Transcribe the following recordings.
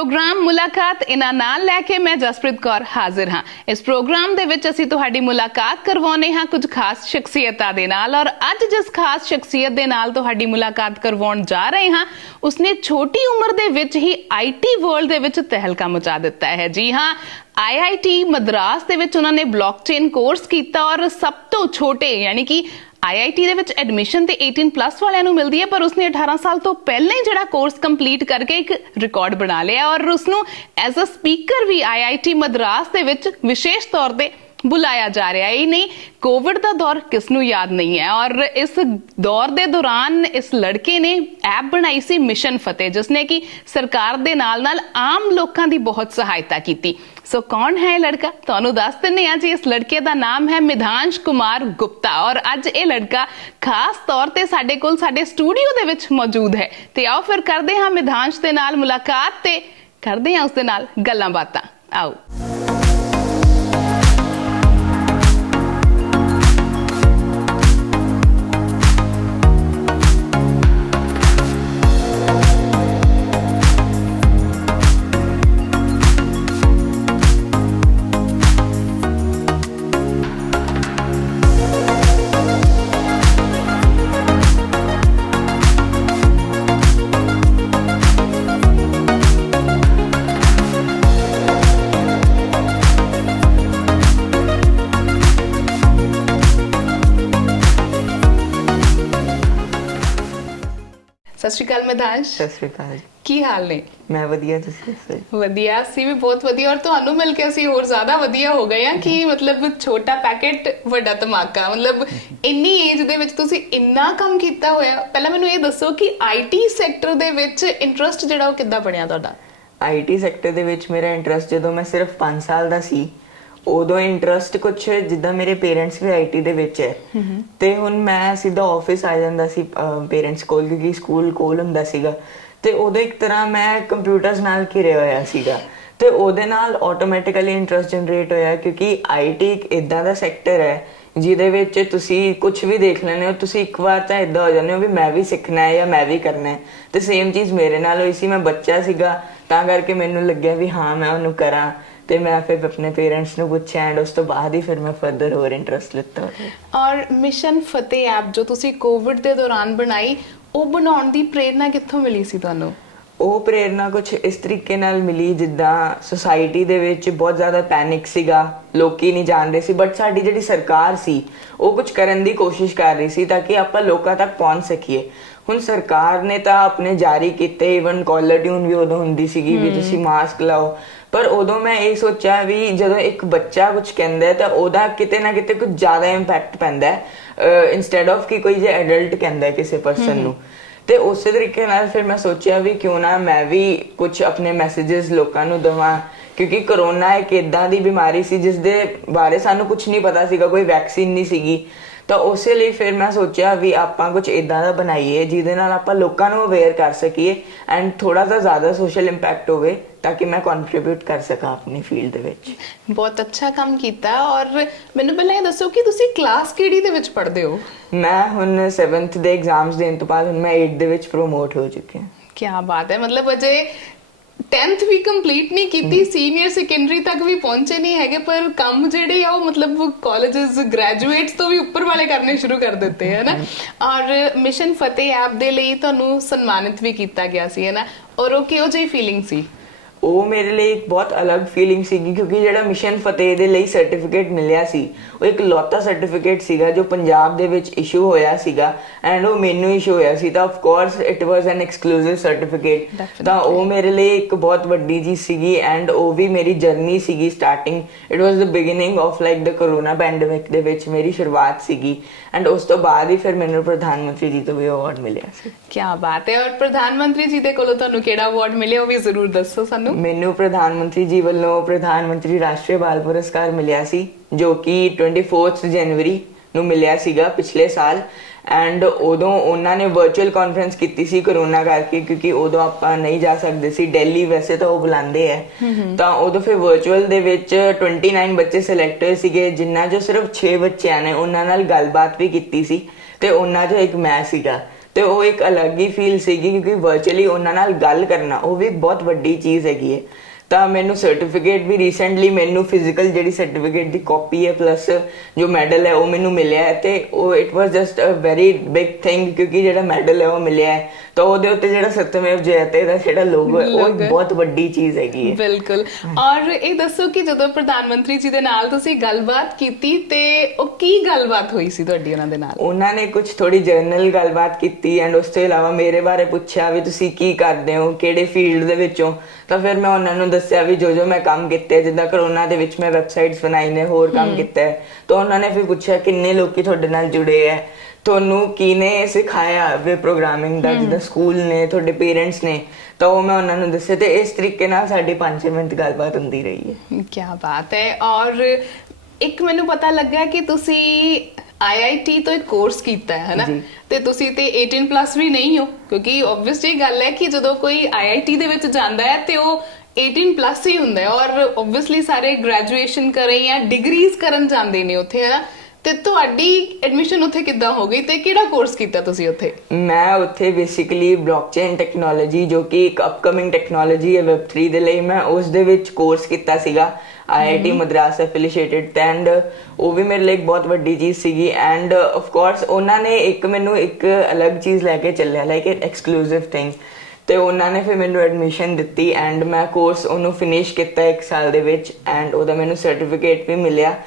Programme मुलाकात इन्हां नाल लैके मैं जसप्रीत कौर हाजिर हाँ। इस प्रोग्राम दे विच असीं तुहाडी मुलाकात करवाउने हाँ कुछ खास शख्सियतां दे नाल। और अज जिस खास शख्सियत दे नाल तुहाडी मुलाकात करवाउण जा रहे हाँ उसने छोटी उम्र दे विच ही IT वर्ल्ड दे विच तहलका मचा दिता है। जी हाँ, IIT मद्रास दे विच उन्होंने ब्लॉकचेन कोर्स किया और सब तो छोटे यानी कि IIT ਦੇ ਵਿੱਚ ਐਡਮਿਸ਼ਨ ਤੇ 18+ ਵਾਲਿਆਂ ਨੂੰ ਮਿਲਦੀ ਹੈ, ਪਰ ਉਸਨੇ 18 ਸਾਲ ਤੋਂ ਪਹਿਲਾਂ ਹੀ ਜਿਹੜਾ ਕੋਰਸ ਕੰਪਲੀਟ ਕਰਕੇ ਇੱਕ ਰਿਕਾਰਡ ਬਣਾ ਲਿਆ ਔਰ ਉਸਨੂੰ ਐਜ਼ ਅ ਸਪੀਕਰ ਵੀ IIT ਮद्रास ਦੇ ਵਿੱਚ ਵਿਸ਼ੇਸ਼ ਤੌਰ ਤੇ बुलाया जा रहा है। ही नहीं, कोविड का दौर किसनू याद नहीं है और इस दौर के दौरान इस लड़के ने ऐप बनाई सी मिशन फतेह जिसने कि सरकार दे नाल नाल आम लोगों की बहुत सहायता की। सो कौन है ये लड़का, तुहानू दस दिंदे हां जी। इस लड़के का नाम है मिधांश कुमार गुप्ता और अज ये लड़का खास तौर पर साडे कोल साडे स्टूडियो दे विच मौजूद है। तो आओ फिर करते हैं मिधांश दे नाल मुलाकात ते करते हैं उसदे नाल गल्लां बातां। आओ सत श्री अकाल मिधांश। सत श्री अकाल। की हाल ने? मैं वधिया, तुसीं दसो? वधिया, ਅਸੀਂ ਵੀ ਬਹੁਤ ਵਧੀਆ ਔਰ ਤੁਹਾਨੂੰ ਮਿਲ ਕੇ ਅਸੀਂ ਹੋਰ ਜ਼ਿਆਦਾ ਵਧੀਆ ਹੋ ਗਏ ਆ ਕਿ ਮਤਲਬ ਛੋਟਾ ਪੈਕੇਟ ਵੱਡਾ ਧਮਾਕਾ। ਮਤਲਬ ਇੰਨੀ ਏਜ ਦੇ ਵਿੱਚ ਤੁਸੀਂ ਇੰਨਾ ਕੰਮ ਕੀਤਾ ਹੋਇਆ। ਪਹਿਲਾਂ ਮੈਨੂੰ ਇਹ ਦੱਸੋ ਕਿ IT ਸੈਕਟਰ ਦੇ ਵਿੱਚ ਇੰਟਰਸਟ ਜਿਹੜਾ ਉਹ ਕਿੱਦਾਂ ਬਣਿਆ ਤੁਹਾਡਾ? IT ਸੈਕਟਰ ਦੇ ਵਿੱਚ ਮੇਰਾ ਇੰਟਰਸਟ ਜਦੋਂ ਮੈਂ ਸਿਰਫ 5 ਸਾਲ ਦਾ ਸੀ ਉਦੋਂ ਇੰਟਰਸਟ ਕੁਛ ਜਿੱਦਾਂ ਮੇਰੇ ਪੇਰੈਂਟਸ ਵੀ IT ਦੇ ਵਿੱਚ ਹੈ ਤੇ ਹੁਣ ਮੈਂ ਸਿੱਧਾ ਆਫਿਸ ਆ ਜਾਂਦਾ ਸੀ ਪੇਰੈਂਟਸ ਕੋਲ ਕਿਉਂਕਿ ਸਕੂਲ ਕੋਲ ਹੁੰਦਾ ਸੀਗਾ ਤੇ ਉਦੋਂ ਇੱਕ ਤਰ੍ਹਾਂ ਮੈਂ ਕੰਪਿਊਟਰਸ ਨਾਲ ਘਿਰਿਆ ਹੋਇਆ ਸੀਗਾ ਤੇ ਉਹਦੇ ਨਾਲ ਆਟੋਮੈਟਿਕਲੀ ਇੰਟਰਸਟ ਜਨਰੇਟ ਹੋਇਆ ਕਿਉਂਕਿ IT ਇੱਕ ਇਦਾਂ ਦਾ ਸੈਕਟਰ ਹੈ ਜਿਹਦੇ ਵਿੱਚ ਤੁਸੀਂ ਕੁਝ ਵੀ ਦੇਖ ਲੈਣੇ ਹੋ, ਤੁਸੀਂ ਇੱਕ ਵਾਰ ਤਾਂ ਇਦਾਂ ਹੋ ਜਾਂਦੇ ਹੋ ਵੀ ਮੈਂ ਵੀ ਸਿੱਖਣਾ ਹੈ ਜਾਂ ਮੈਂ ਵੀ ਕਰਨਾ ਹੈ। ਤੇ ਸੇਮ ਚੀਜ਼ ਮੇਰੇ ਨਾਲ ਹੋਈ ਸੀ। ਮੈਂ ਬੱਚਾ ਸੀਗਾ ਤਾਂ ਕਰਕੇ ਮੈਨੂੰ ਲੱਗਿਆ ਵੀ ਹਾਂ ਮੈਂ ਉਹਨੂੰ ਕਰਾਂ ਤੇ ਮੈਂ ਫਿਰ ਆਪਣੇ ਪੇਰੈਂਟਸ ਨੂੰ ਪੁੱਛਿਆ ਐਂਡ ਉਸ ਤੋਂ ਬਾਅਦ ਹੀ ਫਿਰ ਮੈਂ ਫਰਦਰ ਹੋਰ ਇੰਟਰਸਟ ਲਿੱਤਾ। ਔਰ ਮਿਸ਼ਨ ਫਤਿਹ ਐਪ ਜੋ ਤੁਸੀਂ ਕੋਵਿਡ ਦੇ ਦੌਰਾਨ ਬਣਾਈ ਉਹ ਬਣਾਉਣ ਦੀ ਪ੍ਰੇਰਨਾ ਕਿੱਥੋਂ ਮਿਲੀ ਸੀ ਤੁਹਾਨੂੰ? ਉਹ ਪ੍ਰੇਰਨਾ ਕੁਝ ਇਸ ਤਰੀਕੇ ਨਾਲ ਮਿਲੀ ਜਿੱਦਾਂ ਸੋਸਾਇਟੀ ਦੇ ਵਿੱਚ ਬਹੁਤ ਜ਼ਿਆਦਾ ਪੈਨਿਕ ਸੀਗਾ, ਲੋਕੀ ਨਹੀਂ ਜਾਣਦੇ ਸੀ ਬਟ ਸਾਡੀ ਜਿਹੜੀ ਸਰਕਾਰ ਸੀ ਉਹ ਕੁਝ ਕਰਨ ਦੀ ਕੋਸ਼ਿਸ਼ ਕਰ ਰਹੀ ਸੀ ਤਾਂ ਕਿ ਆਪਾਂ ਲੋਕਾਂ ਤੱਕ ਪਹੁੰਚ ਸਕੀਏ। ਹੁਣ ਸਰਕਾਰ ਨੇ ਤਾਂ ਆਪਣੇ ਜਾਰੀ ਕੀਤੇ, ਈਵਨ ਕਾਲਰ ਟਿਊਨ ਵੀ ਉਦੋਂ ਹੁੰਦੀ ਸੀਗੀ ਵੀ ਤੁਸੀਂ ਮਾਸਕ ਲਾਓ, ਪਰ ਉਦੋਂ ਮੈਂ ਇਹ ਸੋਚਿਆ ਵੀ ਜਦੋਂ ਇੱਕ ਬੱਚਾ ਕੁਝ ਕਹਿੰਦਾ ਤਾਂ ਉਹਦਾ ਕਿਤੇ ਨਾ ਕਿਤੇ ਕੁਝ ਜ਼ਿਆਦਾ ਇੰਪੈਕਟ ਪੈਂਦਾ ਇੰਸਟੈਡ ਆਫ ਕਿ ਕੋਈ ਜੇ ਐਡਲਟ ਕਹਿੰਦਾ ਕਿਸੇ ਪਰਸਨ ਨੂੰ। ਤੇ ਉਸੇ ਤਰੀਕੇ ਨਾਲ ਫਿਰ ਮੈਂ ਸੋਚਿਆ ਵੀ ਕਿਉਂ ਨਾ ਮੈਂ ਵੀ ਕੁਝ ਆਪਣੇ ਮੈਸੇजेस ਲੋਕਾਂ ਨੂੰ ਦੇਵਾਂ ਕਿਉਂਕਿ ਕਰੋਨਾ ਇੱਕ ਇਦਾਂ ਦੀ ਬਿਮਾਰੀ ਸੀ ਜਿਸ ਦੇ ਬਾਰੇ ਸਾਨੂੰ ਕੁਝ ਨਹੀਂ ਪਤਾ ਸੀਗਾ, ਕੋਈ ਵੈਕਸੀਨ ਨਹੀਂ ਸੀਗੀ। ਤਾਂ ਉਸੇ ਲਈ ਫਿਰ ਮੈਂ ਸੋਚਿਆ ਵੀ ਆਪਾਂ ਕੁਝ ਇਦਾਂ ਦਾ ਬਣਾਈਏ ਜਿਹਦੇ ਨਾਲ ਆਪਾਂ ਲੋਕਾਂ ਨੂੰ ਅਵੇਅਰ ਕਰ ਸਕੀਏ ਐਂਡ ਥੋੜਾ ਜਿਹਾ ਜ਼ਿਆਦਾ ਸੋਸ਼ਲ ਇੰਪੈਕਟ ਹੋਵੇ ਤਾਂ ਕਿ ਮੈਂ ਕੰਟਰੀਬਿਊਟ ਕਰ ਸਕਾਂ ਆਪਣੀ ਫੀਲਡ ਦੇ ਵਿੱਚ। ਬਹੁਤ ਅੱਛਾ ਕੰਮ ਕੀਤਾ। ਔਰ ਮੈਨੂੰ ਪਹਿਲਾਂ ਇਹ ਦੱਸੋ ਕਿ ਤੁਸੀਂ ਕਲਾਸ ਕਿਹੜੀ ਦੇ ਵਿੱਚ ਪੜ੍ਹਦੇ ਹੋ? ਮੈਂ ਹੁਣ 7th ਦੇ ਐਗਜ਼ਾਮਸ ਦੇਣ ਤੋਂ ਬਾਅਦ ਹੁਣ ਮੈਂ 8th ਦੇ ਵਿੱਚ ਪ੍ਰੋਮੋਟ ਹੋ ਚੁੱਕੀ ਹਾਂ। ਕੀ ਬਾਤ ਹੈ। ਮਤਲਬ ਅਜੇ 10th ਵੀ ਕੰਪਲੀਟ ਨਹੀਂ ਕੀਤੀ, ਸੀਨੀਅਰ ਸੈਕੰਡਰੀ ਤੱਕ ਵੀ ਪਹੁੰਚੇ ਨਹੀਂ ਹੈਗੇ, ਪਰ ਕੰਮ ਜਿਹੜੇ ਆ ਉਹ ਮਤਲਬ ਕਾਲਜਸ ਗ੍ਰੈਜੂਏਟਸ ਤੋਂ ਵੀ ਉੱਪਰ ਵਾਲੇ ਕਰਨੇ ਸ਼ੁਰੂ ਕਰ ਦਿੱਤੇ ਹੈ ਨਾ। ਔਰ ਮਿਸ਼ਨ ਫਤਿਹ ਐਪ ਦੇ ਲਈ ਤੁਹਾਨੂੰ ਸਨਮਾਨਿਤ ਵੀ ਕੀਤਾ ਗਿਆ ਸੀ ਹੈ ਨਾ, ਔਰ ਉਹ ਕਿਹੋ ਜਿਹੀ ਫੀਲਿੰਗ ਸੀ? ਉਹ ਮੇਰੇ ਲਈ ਇੱਕ ਬਹੁਤ ਅਲੱਗ ਫੀਲਿੰਗ ਸੀਗੀ ਕਿਉਂਕਿ ਜਿਹੜਾ ਮਿਸ਼ਨ ਫਤਿਹ ਦੇ ਲਈ ਸਰਟੀਫਿਕੇਟ ਮਿਲਿਆ ਸੀ ਉਹ ਇੱਕ ਲੌਤਾ ਸਰਟੀਫਿਕੇਟ ਸੀਗਾ ਜੋ ਪੰਜਾਬ ਦੇ ਵਿੱਚ ਇਸ਼ੂ ਹੋਇਆ ਸੀਗਾ ਐਂਡ ਉਹ ਮੈਨੂੰ ਇਸ਼ੂ ਹੋਇਆ ਸੀ ਤਾਂ of course it was N exclusive certificate. ਤਾਂ ਉਹ ਮੇਰੇ ਲਈ ਇੱਕ ਬਹੁਤ ਵੱਡੀ ਚੀਜ਼ ਸੀਗੀ ਐਂਡ ਉਹ ਵੀ ਮੇਰੀ ਜਰਨੀ ਸੀਗੀ starting. It was the beginning of like the corona pandemic ਦੇ ਵਿੱਚ ਮੇਰੀ ਸ਼ੁਰੂਆਤ ਸੀਗੀ ਐਂਡ ਉਸ ਤੋਂ ਬਾਅਦ ਹੀ ਫਿਰ ਮੈਨੂੰ ਪ੍ਰਧਾਨ ਮੰਤਰੀ ਜੀ ਤੋਂ ਵੀ ਅਵਾਰਡ ਮਿਲਿਆ ਸੀ। ਕੀ ਬਾਤ ਹੈ। ਔਰ ਪ੍ਰਧਾਨ ਮੰਤਰੀ ਜੀ ਦੇ ਕੋਲੋਂ ਤੁਹਾਨੂੰ ਕਿਹੜਾ ਅਵਾਰਡ ਮਿਲਿਆ ਉਹ ਵੀ ਜ਼ਰੂਰ ਦੱਸੋ ਸਾਨੂੰ। ਮੈਨੂੰ ਪ੍ਰਧਾਨ ਮੰਤਰੀ ਜੀ ਵੱਲੋਂ ਪ੍ਰਧਾਨ ਮੰਤਰੀ ਰਾਸ਼ਟਰੀ ਬਾਲ ਪੁਰਸਕਾਰ ਮਿਲਿਆ ਸੀ ਜੋ ਕਿ 24 ਜਨਵਰੀ ਨੂੰ ਮਿਲਿਆ ਸੀਗਾ ਪਿਛਲੇ ਸਾਲ ਐਂਡ ਉਦੋਂ ਉਹਨਾਂ ਨੇ ਵਰਚੁਅਲ ਕਾਨਫਰੰਸ ਕੀਤੀ ਸੀ ਕਰੋਨਾ ਕਰਕੇ ਕਿਉਂਕਿ ਉਦੋਂ ਆਪਾਂ ਨਹੀਂ ਜਾ ਸਕਦੇ ਸੀ ਦਿੱਲੀ, ਵੈਸੇ ਤਾਂ ਉਹ ਬੁਲਾਉਂਦੇ ਹੈ ਤਾਂ ਉਦੋਂ ਫਿਰ ਵਰਚੁਅਲ ਦੇ ਵਿੱਚ 29 ਬੱਚੇ ਸਿਲੈਕਟ ਹੋਏ ਸੀਗੇ ਜਿਨ੍ਹਾਂ ਚੋਂ ਸਿਰਫ 6 ਬੱਚਿਆਂ ਨੇ ਉਹਨਾਂ ਨਾਲ ਗੱਲਬਾਤ ਵੀ ਕੀਤੀ ਸੀ ਤੇ ਉਹਨਾਂ ਚੋਂ ਇੱਕ ਮੈਂ ਸੀਗਾ। ਤੇ ਉਹ ਇੱਕ ਅਲੱਗ ਹੀ ਫੀਲ ਸੀਗੀ, ਕਿਉਂਕਿ ਵਰਚੁਅਲੀ ਉਹਨਾਂ ਨਾਲ ਗੱਲ ਕਰਨਾ ਉਹ ਵੀ ਬਹੁਤ ਵੱਡੀ ਚੀਜ਼ ਹੈਗੀ ਹੈ। ਤਾਂ ਮੈਨੂੰ ਸਰਟੀਫਿਕੇਟ ਵੀ ਰੀਸੈਂਟਲੀ ਮੈਨੂੰ ਫਿਜ਼ੀਕਲ ਜਿਹੜੀ ਸਰਟੀਫਿਕੇਟ ਦੀ ਕਾਪੀ ਹੈ ਪਲੱਸ ਜੋ ਮੈਡਲ ਹੈ ਉਹ ਮੈਨੂੰ ਮਿਲਿਆ ਹੈ, ਤੇ ਉਹ it was just a very big thing, ਕਿਉਂਕਿ ਜਿਹੜਾ ਮੈਡਲ ਹੈ ਉਹ ਮਿਲਿਆ ਹੈ ਤਾਂ ਉਹਦੇ ਉੱਤੇ ਜਿਹੜਾ ਸਤਿਅਮੇਵ ਜਯਤੇ ਦਾ ਜਿਹੜਾ ਲੋਗੋ ਹੈ ਉਹ ਇੱਕ ਬਹੁਤ ਵੱਡੀ ਚੀਜ਼ ਹੈਗੀ ਹੈ। ਬਿਲਕੁਲ। ਔਰ ਇਹ ਦੱਸੋ ਕਿ ਜਦੋਂ ਪ੍ਰਧਾਨ ਮੰਤਰੀ ਜੀ ਦੇ ਨਾਲ ਤੁਸੀਂ ਗੱਲਬਾਤ ਕੀਤੀ ਤੇ ਉਹ ਕੀ ਗੱਲਬਾਤ ਹੋਈ ਸੀ ਤੁਹਾਡੀ ਉਹਨਾਂ ਦੇ ਨਾਲ? ਉਹਨਾਂ ਨੇ ਕੁਝ ਥੋੜੀ ਜਰਨਲ ਗੱਲਬਾਤ ਕੀਤੀ ਐਂਡ ਉਸ ਤੋਂ ਇਲਾਵਾ ਮੇਰੇ ਬਾਰੇ ਪੁੱਛਿਆ ਵੀ ਤੁਸੀਂ ਕੀ ਕਰਦੇ ਹੋ, ਕਿਹੜੇ ਫੀਲਡ ਦੇ ਵਿੱਚੋਂ। ਤਾਂ ਫਿਰ ਮੈਂ ਉਹਨਾਂ ਨੂੰ ਦੱਸਿਆ ਵੀ ਜੋ ਮੈਂ ਕੰਮ ਕੀਤੇ, ਜਿੱਦਾਂ ਕਰੋਨਾ ਦੇ ਵਿੱਚ ਮੈਂ ਵੈਬਸਾਈਟਸ ਬਣਾਈ ਨੇ, ਹੋਰ ਕੰਮ ਕੀਤਾ ਹੈ। ਤਾਂ ਉਹਨਾਂ ਨੇ ਫਿਰ ਪੁੱਛਿਆ ਕਿੰਨੇ ਲੋਕੀ ਤੁਹਾਡੇ ਨਾਲ ਜੁੜੇ ਹੈ, ਤੁਹਾਨੂੰ ਕਿਹਨੇ ਸਿਖਾਇਆ ਵੇ ਪ੍ਰੋਗਰਾਮਿੰਗ ਦਾ, ਜਿੱਦਾਂ ਸਕੂਲ ਨੇ, ਤੁਹਾਡੇ ਪੇਰੈਂਟਸ ਨੇ। ਤਾਂ ਉਹ ਮੈਂ ਉਹਨਾਂ ਨੂੰ ਦੱਸਿਆ ਤੇ ਇਸ ਤਰੀਕੇ ਨਾਲ ਸਾਡੀ 5 ਮਿੰਟ ਗੱਲਬਾਤ ਹੁੰਦੀ ਰਹੀ ਹੈ। ਕੀ ਬਾਤ ਹੈ। ਔਰ ਇੱਕ ਮੈਨੂੰ ਪਤਾ ਲੱਗਾ ਕਿ ਤੁਸੀਂ IIT ਤੋਂ ਇੱਕ ਕੋਰਸ ਕੀਤਾ ਹੈ ਹਨਾ, ਤੇ ਤੁਸੀਂ ਤੇ 18+ ਵੀ ਨਹੀਂ ਹੋ, ਕਿਉਂਕਿ ਆਬਵੀਅਸਲੀ ਗੱਲ ਹੈ ਕਿ ਜਦੋਂ ਕੋਈ IIT ਦੇ ਵਿੱਚ ਜਾਂਦਾ ਹੈ ਤੇ ਉਹ 18+ ਹੀ ਹੁੰਦਾ ਹੈ। ਔਰ ਆਬਵੀਅਸਲੀ ਸਾਰੇ ਗ੍ਰੈਜੂਏਸ਼ਨ ਕਰੇ ਜਾਂ ਡਿਗਰੀਜ਼ ਕਰਨ ਜਾਂਦੇ ਨੇ ਉੱਥੇ ਹਨਾ, ਤੇ ਤੁਹਾਡੀ ਐਡਮਿਸ਼ਨ ਉੱਥੇ ਕਿੱਦਾਂ ਹੋ ਗਈ ਤੇ ਕਿਹੜਾ ਕੋਰਸ ਕੀਤਾ ਤੁਸੀਂ ਉੱਥੇ? ਮੈਂ ਉੱਥੇ ਬੇਸਿਕਲੀ ਬਲੌਕਚੇਨ ਟੈਕਨੋਲੋਜੀ, ਜੋ ਕਿ ਇੱਕ ਅਪਕਮਿੰਗ ਟੈਕਨੋਲੋਜੀ ਹੈ Web3 ਦੇ ਲਈ, ਮੈਂ ਉਸ ਦੇ ਵਿੱਚ ਕੋਰਸ ਕੀਤਾ ਸੀਗਾ IIT ਮਦਰਾਸ ਐਫੀਲੀਏਟਡ, ਐਂਡ ਉਹ ਵੀ ਮੇਰੇ ਲਈ ਇੱਕ ਬਹੁਤ ਵੱਡੀ ਚੀਜ਼ ਸੀਗੀ। ਐਂਡ ਆਫ ਕੋਰਸ ਉਹਨਾਂ ਨੇ ਮੈਨੂੰ ਇੱਕ ਅਲੱਗ ਚੀਜ਼ ਲੈ ਕੇ ਚੱਲਿਆ, ਲਾਈਕ ਇਟ ਐਕਸਕਲੂਸਿਵ ਥਿੰਗ, ਤੇ ਉਹਨਾਂ ਨੇ ਫਿਰ ਮੈਨੂੰ ਐਡਮਿਸ਼ਨ ਦਿੱਤੀ ਐਂਡ ਮੈਂ ਕੋਰਸ ਉਹਨੂੰ ਫਿਨਿਸ਼ ਕੀਤਾ 1 ਸਾਲ ਦੇ ਵਿੱਚ, ਐਂਡ ਉਹਦਾ ਮੈਨੂੰ ਸਰਟੀਫਿਕੇਟ ਵੀ ਮਿਲਿਆ।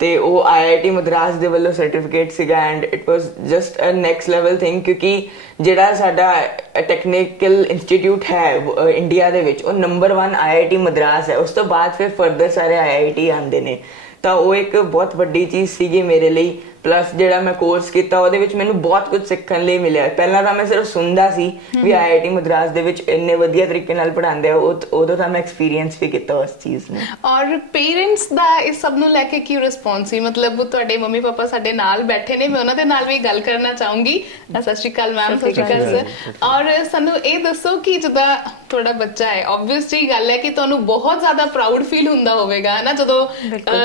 ਤੇ ਉਹ IIT ਮਦਰਾਸ ਦੇ ਵੱਲੋਂ ਸਰਟੀਫਿਕੇਟ ਸੀਗਾ and it was just a next level thing, ਕਿਉਂਕਿ ਜਿਹੜਾ ਸਾਡਾ ਟੈਕਨੀਕਲ ਇੰਸਟੀਚਿਊਟ ਹੈ ਇੰਡੀਆ ਦੇ ਵਿੱਚ ਉਹ ਨੰਬਰ 1 IIT ਮਦਰਾਸ ਹੈ। ਉਸ ਤੋਂ ਬਾਅਦ ਫਿਰ ਫਰਦਰ ਸਾਰੇ IIT ਆਉਂਦੇ ਨੇ। ਤਾਂ ਉਹ ਇੱਕ ਬਹੁਤ ਵੱਡੀ ਚੀਜ਼ ਸੀਗੀ ਮੇਰੇ ਲਈ। ਪਲੱਸ ਜਿਹੜਾ ਮੈਂ ਕੋਰਸ ਕੀਤਾ ਉਹਦੇ ਵਿੱਚ ਮੈਨੂੰ ਬਹੁਤ ਕੁਝ ਸਿੱਖਣ ਲਈ ਮਿਲਿਆ। ਪਹਿਲਾਂ ਤਾਂ ਮੈਂ ਸਿਰਫ ਸੁਣਦਾ ਸੀ ਵੀ IIT ਮਦਰਾਸ ਦੇ ਵਿੱਚ ਇੰਨੇ ਵਧੀਆ ਤਰੀਕੇ ਨਾਲ ਪੜ੍ਹਾਉਂਦੇ ਆ, ਉਦੋਂ ਤਾਂ ਮੈਂ ਐਕਸਪੀਰੀਅੰਸ ਵੀ ਕੀਤਾ ਉਸ ਚੀਜ਼ ਨੂੰ। ਔਰ ਪੇਰੈਂਟਸ ਦਾ ਇਸ ਸਭ ਨੂੰ ਲੈ ਕੇ ਕੀ ਰਿਸਪੌਂਸ ਸੀ? ਮਤਲਬ ਤੁਹਾਡੇ ਮੰਮੀ ਪਾਪਾ ਸਾਡੇ ਨਾਲ ਬੈਠੇ ਨੇ, ਮੈਂ ਉਹਨਾਂ ਦੇ ਨਾਲ ਵੀ ਗੱਲ ਕਰਨਾ ਚਾਹੂੰਗੀ। ਸਤਿ ਸ਼੍ਰੀ ਅਕਾਲ ਮੈਮ। ਸਤਿ ਸ਼੍ਰੀ ਅਕਾਲ ਸਰ। ਔਰ ਸਾਨੂੰ ਇਹ ਦੱਸੋ ਕਿ ਜਿੱਦਾਂ ਤੁਹਾਡਾ ਬੱਚਾ ਹੈ, ਆਬਵੀਅਸਲੀ ਗੱਲ ਹੈ ਕਿ ਤੁਹਾਨੂੰ ਬਹੁਤ ਜ਼ਿਆਦਾ ਪ੍ਰਾਊਡ ਫੀਲ ਹੁੰਦਾ ਹੋਵੇਗਾ ਹੈ ਨਾ ਜਦੋਂ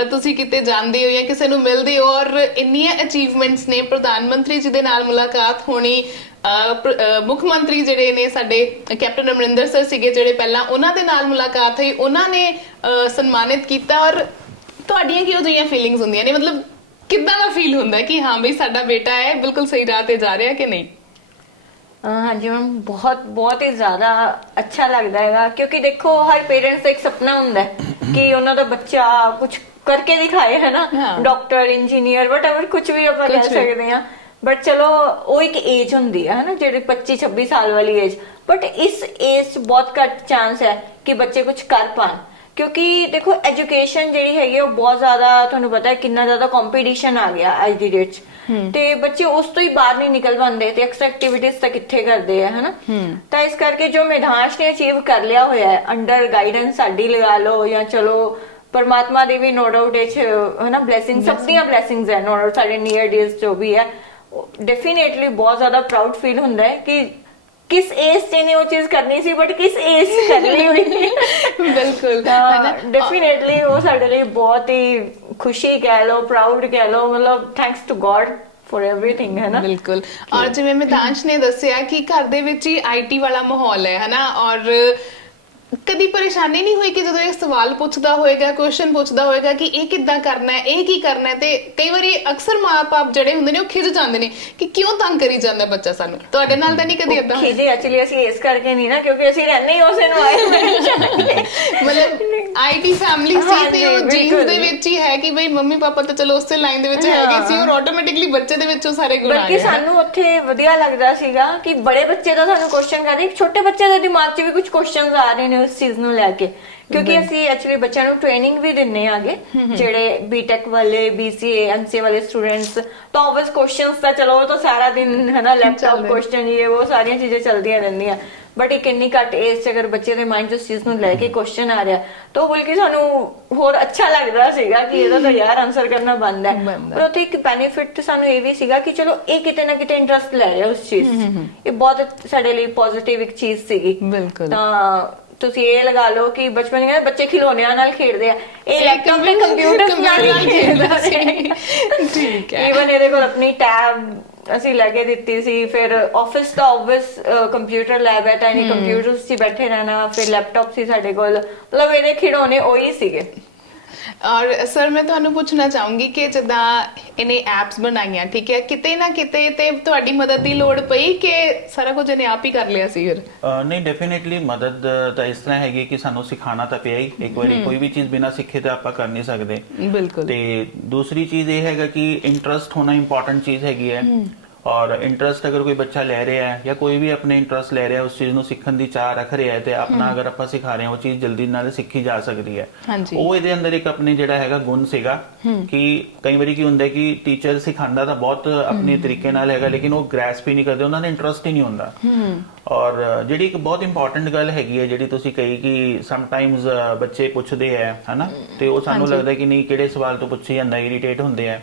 ਤੁਸੀਂ ਕਿਤੇ ਜਾਂਦੇ ਹੋ ਜਾਂ ਕਿਸੇ ਨੂੰ ਮਿਲਦੇ ਹੋ ਔਰ ਇੰਨੀਆਂ ਅਚੀਵਮੈਂਟਸ ਨੇ, ਪ੍ਰਧਾਨ ਮੰਤਰੀ ਜੀ ਦੇ ਨਾਲ ਮੁਲਾਕਾਤ ਹੋਣੀ, ਮੁੱਖ ਮੰਤਰੀ ਜਿਹੜੇ ਨੇ ਸਾਡੇ ਕੈਪਟਨ ਅਮਰਿੰਦਰ ਸਰ ਸੀਗੇ ਜਿਹੜੇ ਪਹਿਲਾਂ, ਉਹਨਾਂ ਦੇ ਨਾਲ ਮੁਲਾਕਾਤ ਹੋਈ, ਉਹਨਾਂ ਨੇ ਸਨਮਾਨਿਤ ਕੀਤਾ। ਔਰ ਤੁਹਾਡੀਆਂ ਕਿਹੋ ਜਿਹੀਆਂ ਫੀਲਿੰਗਸ ਹੁੰਦੀਆਂ ਨੇ? ਮਤਲਬ ਕਿੱਦਾਂ ਦਾ ਫੀਲ ਹੁੰਦਾ ਕਿ ਹਾਂ ਬਈ ਸਾਡਾ ਬੇਟਾ ਹੈ ਬਿਲਕੁਲ ਸਹੀ ਰਾਹ ਤੇ ਜਾ ਰਿਹਾ ਕਿ ਨਹੀਂ? ਹਾਂਜੀ ਮੈਮ, ਬਹੁਤ ਹੀ ਜ਼ਿਆਦਾ ਅੱਛਾ ਲੱਗਦਾ ਹੈਗਾ, ਕਿਉਂਕਿ ਦੇਖੋ ਹਰ ਪੇਰੈਂਟਸ ਦਾ ਇੱਕ ਸੁਪਨਾ ਹੁੰਦਾ ਹੈ ਕਿ ਉਹਨਾਂ ਦਾ ਬੱਚਾ ਕੁਝ ਕਰਕੇ ਦਿਖਾਏ, ਹੈ ਨਾ, ਡਾਕਟਰ, ਇੰਜੀਨੀਅਰ, ਵਟਐਵਰ ਕੁਝ ਵੀ ਆਪਾਂ ਕਹਿ ਸਕਦੇ ਹਾਂ। ਬਟ ਚਲੋ ਉਹ ਇੱਕ ਏਜ ਹੁੰਦੀ ਹੈ ਨਾ, ਜਿਹੜੀ 25-26 ਸਾਲ ਵਾਲੀ ਏਜ, ਬਟ ਇਸ ਏਜ 'ਚ ਬਹੁਤ ਘੱਟ ਚਾਂਸ ਹੈ ਕਿ ਬੱਚੇ ਕੁਝ ਕਰ ਪਾਣ, ਕਿਉਂਕਿ ਦੇਖੋ ਐਜੂਕੇਸ਼ਨ ਜਿਹੜੀ ਹੈਗੀ ਉਹ ਬਹੁਤ ਜ਼ਿਆਦਾ, ਤੁਹਾਨੂੰ ਪਤਾ ਹੈ ਕਿੰਨਾ ਜ਼ਿਆਦਾ ਕੰਪੀਟੀਸ਼ਨ ਆ ਗਿਆ ਅੱਜ ਦੀ ਡੇਟ 'ਚ, ਤੇ ਬੱਚੇ ਉਸ ਤੋਂ ਹੀ ਬਾਹਰ ਨਹੀਂ ਨਿਕਲ ਪਾਉਂਦੇ ਤੇ ਐਕਸਟਰਾ ਐਕਟੀਵਿਟੀਜ਼ ਤਾਂ ਕਿੱਥੇ ਕਰਦੇ ਆ, ਹਨਾ। ਤਾਂ ਇਸ ਕਰਕੇ ਜੋ ਮੇਧਾਂਸ਼ ਨੇ ਅਚੀਵ ਕਰ ਲਿਆ ਹੋਇਆ ਹੈ ਅੰਡਰ ਗਾਈਡੈਂਸ ਸਾਡੀ ਲਗਾ ਲਓ ਜਾਂ ਚਲੋ परमात्मा दी भी नो डाउट है ना, ब्लेसिंग, सब दी ब्लेसिंग्स है, नो डाउट सारे नियर डेज जो भी है, डेफिनेटली बहुत ज्यादा प्राउड फील होता है कि किस एज से ने वो चीज करनी सी बट किस एज से कर ली हुई। बिल्कुल डेफिनेटली वो साडे लिए बहुत ही खुशी कह लो, प्राउड कह लो, मतलब thanks to God for everything, है ना। बिल्कुल। और जिवें मितांश ने दस्सिया कि घर दे विच ही IT वाला माहौल है ना, और कदी परेशानी नहीं हुई कि जो एक सवाल पूछता होएगा, क्वेश्चन पूछता होएगा कि ये किद्दां करना है, ये की करना है, ते कई बारी अक्सर मां बाप जड़े हुंदे ने वो खिज जांदे ने कि क्यों तंग करी जांदा बच्चा सानू। तुहाडे नाल तां नहीं कदी इदां खिजे? एक्चुअली ਅਸੀਂ ਇਸ ਕਰਕੇ ਨਹੀਂ ਨਾ, ਕਿਉਂਕਿ ਅਸੀਂ ਰਹਿੰਦੇ ਹੀ ਉਸ এনवायरमेंट मतलब IT ਫੈਮਿਲੀ ਸੀ ਤੇ ਉਹ ਜੀਨਸ ਦੇ ਵਿੱਚ ਹੀ ਹੈ ਕਿ ਬਈ ਮੰਮੀ ਪਾਪਾ ਤਾਂ ਚਲੋ ਉਸੇ ਲਾਈਨ ਦੇ ਵਿੱਚ ਹੈਗੇ ਸੀ ਔਰ ਆਟੋਮੈਟਿਕਲੀ ਬੱਚੇ ਦੇ ਵਿੱਚ ਉਹ ਸਾਰੇ ਗੁਣ ਆ ਗਏ। ਬਲਕਿ ਸਾਨੂੰ ਉੱਥੇ ਵਧੀਆ ਲੱਗਦਾ ਸੀਗਾ ਕਿ ਬੜੇ ਬੱਚੇ ਤਾਂ ਸਾਨੂੰ ਕੁਐਸਚਨ ਕਰਦੇ, ਛੋਟੇ ਬੱਚੇ ਦੇ ਦਿਮਾਗ 'ਚ ਵੀ ਕੁਝ ਕੁਐਸਚਨਸ ਆ ਰਹੇ ਨੇ ਉਸ ਚੀਜ਼ ਨੂੰ ਲੈ ਕੇ, ਕਿਉਂਕਿ ਅਸੀਂ ਐਕਚੁਅਲੀ ਬੱਚਿਆਂ ਨੂੰ ਟ੍ਰੇਨਿੰਗ ਵੀ ਦਿੰਨੇ ਆਗੇ, ਜਿਹੜੇ ਬੀਟੈਕ ਵਾਲੇ, BCA, MCA ਵਾਲੇ ਸਟੂਡੈਂਟਸ, ਤਾਂ ਆਬਵੀਅਸ ਕੁਐਸਚਨਸ ਤਾਂ ਚਲੋ ਉਹ ਤਾਂ ਸਾਰਾ ਦਿਨ ਹੈ ਨਾ, ਲੈਪਟਾਪ ਕੁਐਸਚਨ ਇਹ ਉਹ ਸਾਰੀਆਂ ਚੀਜ਼ਾਂ ਚੱਲਦੀਆਂ ਰਹਿੰਦੀਆਂ, ਬਟ ਇੱਕ ਇੰਨੀ ਘੱਟ ਏਜ 'ਚ ਅਗਰ ਬੱਚੇ ਦੇ ਮਾਈਂਡ 'ਚ ਉਸ ਚੀਜ਼ ਨੂੰ ਲੈ ਕੇ ਕੁਐਸਚਨ ਆ ਰਿਹਾ ਤਾਂ ਬਲਕਿ ਸਾਨੂੰ ਹੋਰ ਅੱਛਾ ਲੱਗਦਾ ਸੀਗਾ ਕਿ ਇਹਦਾ ਤਾਂ ਯਾਰ ਆਨਸਰ ਕਰਨਾ ਬਣਦਾ ਹੈ। ਪਰ ਉੱਥੇ ਇੱਕ ਬੈਨੀਫਿਟ ਸਾਨੂੰ ਇਹ ਵੀ ਸੀਗਾ ਕਿ ਚਲੋ ਇਹ ਕਿਤੇ ਨਾ ਕਿਤੇ ਇੰਟਰਸਟ ਲੈ ਰਿਹਾ ਉਸ ਚੀਜ਼, ਇਹ ਬਹੁਤ ਸਾਡੇ ਲਈ ਪੋਜ਼ਿਟਿਵ ਇੱਕ ਚੀਜ਼ ਸੀਗੀ। ਬਿਲਕੁਲ। ਤਾਂ ਤੁਸੀਂ ਇਹ ਲਗਾ ਲਓ ਕਿ ਬਚਪਨ ਦੇ ਬੱਚੇ ਖਿਡੌਣਿਆਂ ਨਾਲ ਖੇਡਦੇ ਆ, ਇਹ ਲੈਪਟਾਪ ਤੇ ਕੰਪਿਊਟਰ ਨਾਲ ਖੇਡਦਾ ਸੀ। ਠੀਕ ਹੈ। ਈਵਨ ਇਹਦੇ ਕੋਲ ਆਪਣੀ ਟੈਬ ਅਸੀਂ ਲੈ ਕੇ ਦਿੱਤੀ ਸੀ। ਫਿਰ ਆਫਿਸ ਦਾ ਆਬਵੀਅਸ ਕੰਪਿਊਟਰ ਲੈਬ ਹੈ ਤਾਂ ਇਹਨੇ ਕੰਪਿਊਟਰਸ 'ਚ ਬੈਠੇ ਰਹਿਣਾ, ਫਿਰ ਲੈਪਟਾਪ ਸੀ ਸਾਡੇ ਕੋਲ, ਮਤਲਬ ਇਹਦੇ ਖਿਡੌਣੇ ਉਹੀ ਸੀਗੇ। ਔਰ ਸਰ ਮੈਂ ਤੁਹਾਨੂੰ ਪੁੱਛਣਾ ਚਾਹੂੰਗੀ ਕਿ ਜਿੱਦਾਂ ਇਹਨੇ ਐਪਸ ਬਣਾਈਆਂ, ਠੀਕ ਹੈ, ਕਿਤੇ ਨਾ ਕਿਤੇ ਤੇ ਤੁਹਾਡੀ ਮਦਦ ਦੀ ਲੋੜ ਪਈ ਕਿ ਸਾਰਾ ਕੁਝ ਇਹਨੇ ਆਪ ਹੀ ਕਰ ਲਿਆ ਸੀ ਫਿਰ? ਨਹੀਂ, ਡੈਫੀਨਿਟਲੀ ਮਦਦ ਤਾਂ ਇਸ ਤਰ੍ਹਾਂ ਹੈਗੀ ਕਿ ਸਾਨੂੰ ਸਿਖਾਉਣਾ ਤਾਂ ਪਿਆ ਹੀ। ਇੱਕ ਵਾਰੀ ਕੋਈ ਵੀ ਚੀਜ਼ ਬਿਨਾਂ ਸਿੱਖੇ ਤਾਂ ਆਪਾਂ ਕਰ ਨਹੀਂ ਸਕਦੇ। ਬਿਲਕੁਲ। ਤੇ ਦੂਸਰੀ ਚੀਜ਼ ਇਹ ਹੈਗਾ ਕਿ ਇੰਟਰਸਟ ਹੋਣਾ ਇੰਪੋਰਟੈਂਟ ਚੀਜ਼ ਹੈਗੀ ਹੈ। ਔਰ ਇੰਟਰਸਟ ਅਗਰ ਕੋਈ ਬੱਚਾ ਲੈ ਰਿਹਾ ਹੈ ਜਾਂ ਕੋਈ ਵੀ ਆਪਣੇ ਇੰਟਰਸਟ ਲੈ ਰਿਹਾ ਉਸ ਚੀਜ਼ ਨੂੰ ਸਿੱਖਣ ਦੀ ਚਾਹ ਰੱਖ ਰਿਹਾ ਹੈ ਤੇ ਆਪਣਾ ਅਗਰ ਆਪਾਂ ਸਿਖਾ ਰਹੇ ਹਾਂ ਉਹ ਚੀਜ਼ ਜਲਦੀ ਨਾਲ ਸਿੱਖੀ ਜਾ ਸਕਦੀ ਹੈ। ਉਹ ਇਹਦੇ ਅੰਦਰ ਇੱਕ ਆਪਣੇ ਜਿਹੜਾ ਹੈਗਾ ਗੁਣ ਸੀਗਾ ਕਿ ਕਈ ਵਾਰੀ ਕੀ ਹੁੰਦਾ ਕਿ ਟੀਚਰ ਸਿਖਾਉਂਦਾ ਤਾਂ ਬਹੁਤ ਆਪਣੇ ਤਰੀਕੇ ਨਾਲ ਹੈਗਾ ਲੇਕਿਨ ਉਹ ਗ੍ਰੈਸਪ ਹੀ ਨਹੀਂ ਕਰਦੇ, ਉਹਨਾਂ ਦਾ ਇੰਟਰਸਟ ਹੀ ਨਹੀਂ ਹੁੰਦਾ। ਔਰ ਜਿਹੜੀ ਇੱਕ ਬਹੁਤ ਇੰਪੋਰਟੈਂਟ ਗੱਲ ਹੈਗੀ ਹੈ ਜਿਹੜੀ ਤੁਸੀਂ ਕਹੀ ਕਿ ਸਮਟਾਈਮਸ ਬੱਚੇ ਪੁੱਛਦੇ ਹੈ ਹਨਾ, ਤੇ ਉਹ ਸਾਨੂੰ ਲੱਗਦਾ ਕਿ ਨਹੀਂ ਕਿਹੜੇ ਸਵਾਲ ਤੋਂ ਪੁੱਛੀ ਜਾਂਦਾ, ਇਰੀਟੇਟ ਹੁੰਦੇ ਆ।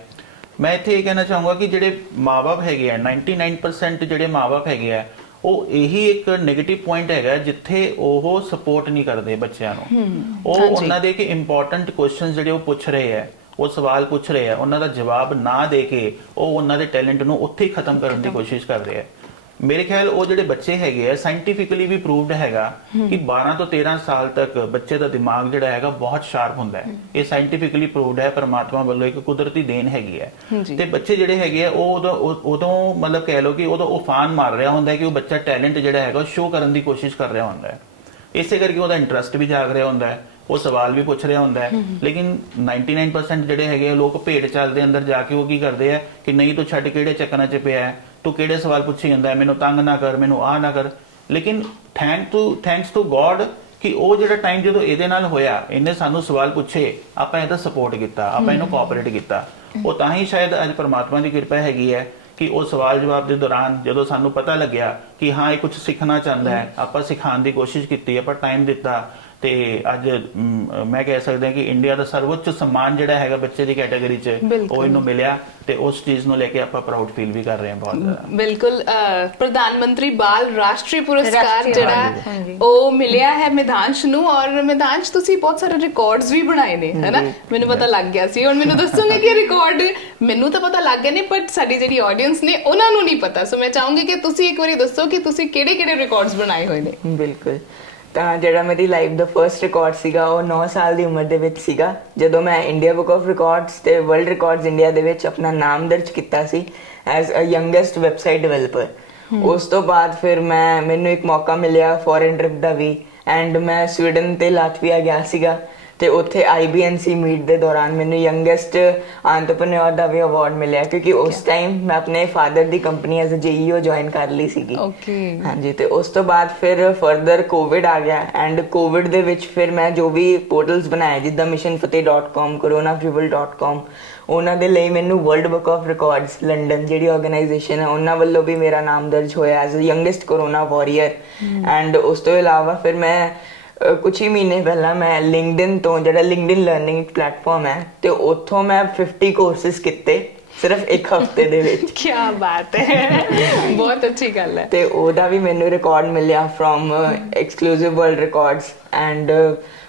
ਮੈਂ ਇੱਥੇ ਇਹ ਕਹਿਣਾ ਚਾਹੂੰਗਾ ਕਿ ਜਿਹੜੇ ਮਾਂ-ਬਾਪ ਹੈਗੇ ਆ 99% ਜਿਹੜੇ ਮਾਂ-ਬਾਪ ਹੈਗੇ ਆ ਉਹ ਇਹੀ ਇੱਕ ਨੈਗੇਟਿਵ ਪੁਆਇੰਟ ਹੈਗਾ ਜਿੱਥੇ ਉਹ ਸਪੋਰਟ ਨਹੀਂ ਕਰਦੇ ਬੱਚਿਆਂ ਨੂੰ। ਉਹ ਉਹਨਾਂ ਦੇ ਕਿ ਇੰਪੋਰਟੈਂਟ ਕੁਐਸਚਨ ਜਿਹੜੇ ਉਹ ਪੁੱਛ ਰਹੇ ਆ, ਉਹ ਸਵਾਲ ਪੁੱਛ ਰਹੇ ਆ, ਉਹਨਾਂ ਦਾ ਜਵਾਬ ਨਾ ਦੇ ਕੇ ਉਹ ਉਹਨਾਂ ਦੇ ਟੈਲੈਂਟ ਨੂੰ ਉੱਥੇ ਹੀ ਖਤਮ ਕਰਨ ਦੀ ਕੋਸ਼ਿਸ਼ ਕਰ ਰਹੇ ਆ। ਮੇਰੇ ਖਿਆਲ ਉਹ ਜਿਹੜੇ ਬੱਚੇ ਹੈਗੇ ਆ ਸਾਇੰਟੀਫਿਕਲੀ ਵੀ ਪ੍ਰੂਵਡ ਹੈਗਾ ਕਿ 12 ਤੋਂ 13 ਸਾਲ ਤੱਕ ਬੱਚੇ ਦਾ ਦਿਮਾਗ ਜਿਹੜਾ ਹੈਗਾ ਬਹੁਤ ਸ਼ਾਰਪ ਹੁੰਦਾ ਹੈ। ਇਹ ਸਾਇੰਟੀਫਿਕਲੀ ਪ੍ਰੂਵਡ ਹੈ, ਪਰਮਾਤਮਾ ਵੱਲੋਂ ਇੱਕ ਕੁਦਰਤੀ ਦੇਣ ਹੈਗੀ ਹੈ। ਤੇ ਬੱਚੇ ਜਿਹੜੇ ਹੈਗੇ ਆ ਉਹ ਉਦੋਂ ਮਤਲਬ ਕਹਿ ਲਓ ਕਿ ਉਦੋਂ ਉਫਾਨ ਮਾਰ ਰਿਹਾ ਹੁੰਦਾ ਹੈ ਕਿ ਉਹ ਬੱਚਾ ਟੈਲੈਂਟ ਜਿਹੜਾ ਹੈਗਾ ਉਹ ਸ਼ੋਅ ਕਰਨ ਦੀ ਕੋਸ਼ਿਸ਼ ਕਰ ਰਿਹਾ ਹੁੰਦਾ ਹੈ। ਇਸੇ ਕਰਕੇ ਉਹਦਾ ਇੰਟਰਸਟ ਵੀ ਜਾਗ ਰਿਹਾ ਹੁੰਦਾ ਹੈ, ਉਹ ਸਵਾਲ ਵੀ ਪੁੱਛ ਰਿਹਾ ਹੁੰਦਾ ਹੈ। ਲੇਕਿਨ 99% ਜਿਹੜੇ ਹੈਗੇ ਆ ਲੋਕ ਭੇਡ ਚਾਲ ਦੇ ਅੰਦਰ ਜਾ ਕੇ ਉਹ ਕੀ ਕਰਦੇ ਆ ਕਿ ਨਹੀਂ ਤੂੰ ਛੱਡ ਕਿਹੜੇ ਚੱਕਰਾਂ 'ਚ ਪਿਆ ਹੈ, ਤੂੰ ਕਿਹੜੇ ਸਵਾਲ ਪੁੱਛੀ ਜਾਂਦਾ ਹੈ, ਮੈਨੂੰ ਤੰਗ ਨਾ ਕਰ, ਮੈਨੂੰ ਆਹ ਨਾ ਕਰ। ਲੇਕਿਨ ਥੈਂਕਸ ਟੂ ਗੋਡ ਕਿ ਉਹ ਜਿਹੜਾ ਟਾਈਮ ਜਦੋਂ ਇਹਦੇ ਨਾਲ ਹੋਇਆ ਇਹਨੇ ਸਾਨੂੰ ਸਵਾਲ ਪੁੱਛੇ, ਆਪਾਂ ਇਹਦਾ ਸਪੋਰਟ ਕੀਤਾ, ਆਪਾਂ ਇਹਨੂੰ ਕੋਆਪਰੇਟ ਕੀਤਾ। ਉਹ ਤਾਂ ਹੀ ਸ਼ਾਇਦ ਅੱਜ ਪਰਮਾਤਮਾ ਦੀ ਕਿਰਪਾ ਹੈਗੀ ਹੈ ਕਿ ਉਹ ਸਵਾਲ ਜਵਾਬ ਦੇ ਦੌਰਾਨ ਜਦੋਂ ਸਾਨੂੰ ਪਤਾ ਲੱਗਿਆ ਕਿ ਹਾਂ ਇਹ ਕੁਝ ਸਿੱਖਣਾ ਚਾਹੁੰਦਾ ਹੈ, ਆਪਾਂ ਸਿਖਾਉਣ ਦੀ ਕੋਸ਼ਿਸ਼ ਕੀਤੀ, ਆਪਾਂ ਟਾਈਮ ਦਿੱਤਾ ਤੇ ਅੱਜ ਮੈਂ ਕਹਿ ਸਕਦਾ ਕਿ ਇੰਡੀਆ ਦਾ ਸਰਵੋੱਚ ਸਨਮਾਨ ਜਿਹੜਾ ਹੈਗਾ ਬੱਚੇ ਦੀ ਕੈਟਾਗਰੀ 'ਚ ਉਹ ਇਹਨੂੰ ਮਿਲਿਆ ਤੇ ਉਸ ਚੀਜ਼ ਨੂੰ ਲੈ ਕੇ ਆਪਾਂ ਪ੍ਰਾਊਡ ਫੀਲ ਵੀ ਕਰ ਰਹੇ ਹਾਂ ਬਹੁਤ ਜ਼ਿਆਦਾ। ਬਿਲਕੁਲ। ਪ੍ਰਧਾਨ ਮੰਤਰੀ ਬਾਲ ਰਾਸ਼ਟਰੀ ਪੁਰਸਕਾਰ ਜਿਹੜਾ ਉਹ ਮਿਲਿਆ ਹੈ ਮਿਧਾਂਸ਼ ਨੂੰ, ਔਰ ਮਿਧਾਂਸ਼ ਤੁਸੀਂ ਬਹੁਤ ਸਾਰੇ ਰਿਕਾਰਡਸ ਵੀ ਬਣਾਏ ਨੇ ਹੈਨਾ, ਮੈਨੂੰ ਪਤਾ ਲੱਗ ਗਿਆ ਸੀ। ਹੁਣ ਮੈਨੂੰ ਦੱਸੋਗੇ ਕਿ ਰਿਕਾਰਡ ਮੈਨੂੰ ਤਾਂ ਪਤਾ ਲੱਗ ਗਏ ਨੇ ਬਟ ਸਾਡੀ ਜਿਹੜੀ ਆਡੀਅנס ਨੇ ਉਹਨਾਂ ਨੂੰ ਨਹੀਂ ਪਤਾ, ਸੋ ਮੈਂ ਚਾਹੂੰਗੀ ਕਿ ਤੁਸੀਂ ਇੱਕ ਵਾਰੀ ਦੱਸੋ ਕਿ ਤੁਸੀਂ ਕਿਹੜੇ ਰਿਕਾਰਡਸ ਬਣਾਏ ਹੋਏ ਨੇ। ਬਿਲਕੁਲ। ਤਾਂ ਜਿਹੜਾ ਮੇਰੀ ਲਾਈਫ ਦਾ ਫਰਸਟ ਰਿਕਾਰਡ ਸੀਗਾ ਉਹ 9 ਸਾਲ ਦੀ ਉਮਰ ਦੇ ਵਿੱਚ ਸੀਗਾ, ਜਦੋਂ ਮੈਂ ਇੰਡੀਆ ਬੁੱਕ ਆਫ ਰਿਕਾਰਡਸ ਤੇ ਵਰਲਡ ਰਿਕਾਰਡਸ ਇੰਡੀਆ ਦੇ ਵਿੱਚ ਆਪਣਾ ਨਾਮ ਦਰਜ ਕੀਤਾ ਸੀ as a youngest website developer. ਉਸ ਤੋਂ ਬਾਅਦ ਫਿਰ ਮੈਨੂੰ ਇੱਕ ਮੌਕਾ ਮਿਲਿਆ ਫੋਰਨ ਟ੍ਰਿਪ ਦਾ ਵੀ, ਐਂਡ ਮੈਂ ਸਵੀਡਨ ਤੇ ਲਾਟਵੀਆ ਗਿਆ ਸੀਗਾ ਤੇ ਉੱਥੇ IBNC ਮੀਟ ਦੇ ਦੌਰਾਨ ਮੈਨੂੰ ਯੰਗੈਸਟ ਐਂਟਰਪ੍ਰੈਨਿਓਰ ਦਾ ਵੀ ਅਵਾਰਡ ਮਿਲਿਆ ਕਿਉਂਕਿ ਉਸ ਟਾਈਮ ਮੈਂ ਆਪਣੇ ਫਾਦਰ ਦੀ company as a JEO join ਕਰ ਲਈ ਸੀਗੀ। ਹਾਂਜੀ। ਤੇ ਉਸ ਤੋਂ ਬਾਅਦ ਫਿਰ ਫਰਦਰ ਕੋਵਿਡ ਆ ਗਿਆ ਐਂਡ ਕੋਵਿਡ ਦੇ ਵਿੱਚ ਫਿਰ ਮੈਂ ਜੋ ਵੀ ਪੋਰਟਲਸ ਬਣਾਏ ਜਿੱਦਾਂ missionfateh.com, coronafuel.com, ਉਹਨਾਂ ਦੇ ਲਈ ਮੈਨੂੰ world book of records London ਜਿਹੜੀ ਆਰਗੇਨਾਈਜੇਸ਼ਨ ਹੈ ਉਹਨਾਂ ਵੱਲੋਂ ਵੀ ਮੇਰਾ ਨਾਮ ਦਰਜ ਹੋਇਆ as a youngest corona warrior. And ਉਸ ਤੋਂ ਇਲਾਵਾ ਫਿਰ ਮੈਂ ਕੁਝ ਹੀ ਮਹੀਨੇ ਪਹਿਲਾਂ ਮੈਂ ਲਿੰਕਡਇਨ ਤੋਂ, ਜਿਹੜਾ ਲਿੰਕਡਇਨ ਲਰਨਿੰਗ ਇੱਕ ਪਲੇਟਫਾਰਮ ਹੈ, ਤੇ ਉੱਥੋਂ ਮੈਂ 50 ਕੋਰਸਿਸ ਕੀਤੇ ਸਿਰਫ ਇੱਕ ਹਫਤੇ ਦੇ ਵਿੱਚ। ਕੀ ਬਾਤ ਹੈ, ਬਹੁਤ ਅੱਛੀ ਗੱਲ ਹੈ। ਤੇ ਉਹਦਾ ਵੀ ਮੈਨੂੰ ਰਿਕਾਰਡ ਮਿਲਿਆ from exclusive world records. And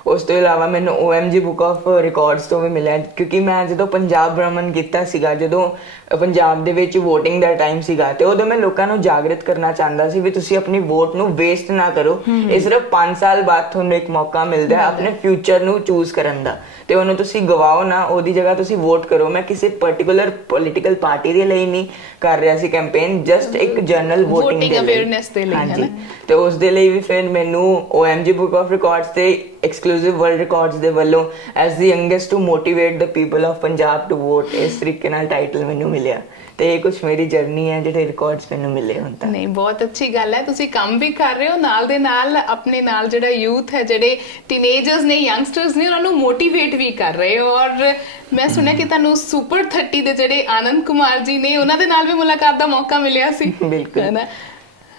ਉਸ ਤੋਂ ਇਲਾਵਾ ਮੈਨੂੰ OMG ਬੁੱਕ ਆਫ ਰਿਕਾਰਡਸ ਤੋਂ ਵੀ ਮਿਲਿਆ ਕਿਉਂਕਿ ਮੈਂ ਜਦੋਂ ਪੰਜਾਬ ਭ੍ਰਮਣ ਕੀਤਾ ਸੀਗਾ, ਜਦੋਂ ਪੰਜਾਬ ਦੇ ਵਿੱਚ VOTING ਦਾ ਟਾਈਮ ਸੀਗਾ, ਤੇ ਉਦੋਂ ਮੈਂ ਲੋਕਾਂ ਨੂੰ ਜਾਗਰਿਤ ਕਰਨਾ ਚਾਹੁੰਦਾ ਸੀ ਵੀ ਤੁਸੀਂ ਆਪਣੀ ਵੋਟ ਨੂੰ ਵੇਸਟ ਨਾ ਕਰੋ। ਇਹ ਸਿਰਫ 5 ਸਾਲ ਬਾਅਦ ਤੁਹਾਨੂੰ ਇੱਕ ਮੌਕਾ ਮਿਲਦਾ ਹੈ ਆਪਣੇ ਫਿਊਚਰ ਨੂੰ ਚੂਜ਼ ਕਰਨ ਦਾ, ਤੇ ਉਹਨੂੰ ਤੁਸੀਂ ਗਵਾਓ ਨਾ, ਉਹਦੀ ਜਗ੍ਹਾ ਤੁਸੀਂ ਵੋਟ ਕਰੋ। ਮੈਂ ਕਿਸੇ ਪਰਟੀਕੁਲਰ ਪੋਲੀਟੀਕਲ ਪਾਰਟੀ ਦੇ ਲਈ ਨਹੀਂ ਕਰ ਰਿਹਾ ਸੀ ਕੈਂਪੇਨ, ਜਸਟ ਇੱਕ ਜਨਰਲ VOTING ਅਵੇਅਰਨੈਸ ਦੇ ਲਈ। ਹਾਂਜੀ। ਤੇ ਉਸ ਦੇ ਲਈ ਵੀ ਫਿਰ ਮੈਨੂੰ OMG ਬੁੱਕ ਆਫ ਰਿਕਾਰਡਸ ਤੇ ਐਕਸਕਲੂਸਿਵ ਵਰਲਡ ਰਿਕਾਰਡਸ ਦੇ ਵੱਲੋਂ as the youngest to motivate the people of Punjab to vote ਇਸ ਤਰੀਕੇ ਨਾਲ ਟਾਈਟਲ ਮੈਨੂੰ ਮਿਲਿਆ। ਤੇ ਇਹ ਕੁਝ ਮੇਰੀ ਜਰਨੀ ਹੈ ਜਿਹੜੇ ਰਿਕਾਰਡਸ ਮੈਨੂੰ ਮਿਲੇ ਹੁਣ ਤੱਕ। ਨਹੀਂ, ਬਹੁਤ ਅੱਛੀ ਗੱਲ ਹੈ, ਤੁਸੀਂ ਕੰਮ ਵੀ ਕਰ ਰਹੇ ਹੋ ਨਾਲ ਦੇ ਨਾਲ ਆਪਣੇ ਨਾਲ ਜਿਹੜਾ ਯੂਥ ਹੈ, ਜਿਹੜੇ ਟੀਨੇਜਰਸ ਨੇ, ਯੰਗਸਟਰਸ ਨੇ, ਉਹਨਾਂ ਨੂੰ ਮੋਟੀਵੇਟ ਵੀ ਕਰ ਰਹੇ ਹੋ। ਔਰ ਮੈਂ ਸੁਣਿਆ ਕਿ ਤੁਹਾਨੂੰ ਸੁਪਰ 30 ਦੇ ਜਿਹੜੇ ਆਨੰਦ ਕੁਮਾਰ ਜੀ ਨੇ ਉਹਨਾਂ ਦੇ ਨਾਲ ਵੀ ਮੁਲਾਕਾਤ ਦਾ ਮੌਕਾ ਮਿਲਿਆ ਸੀ। ਬਿਲਕੁਲ।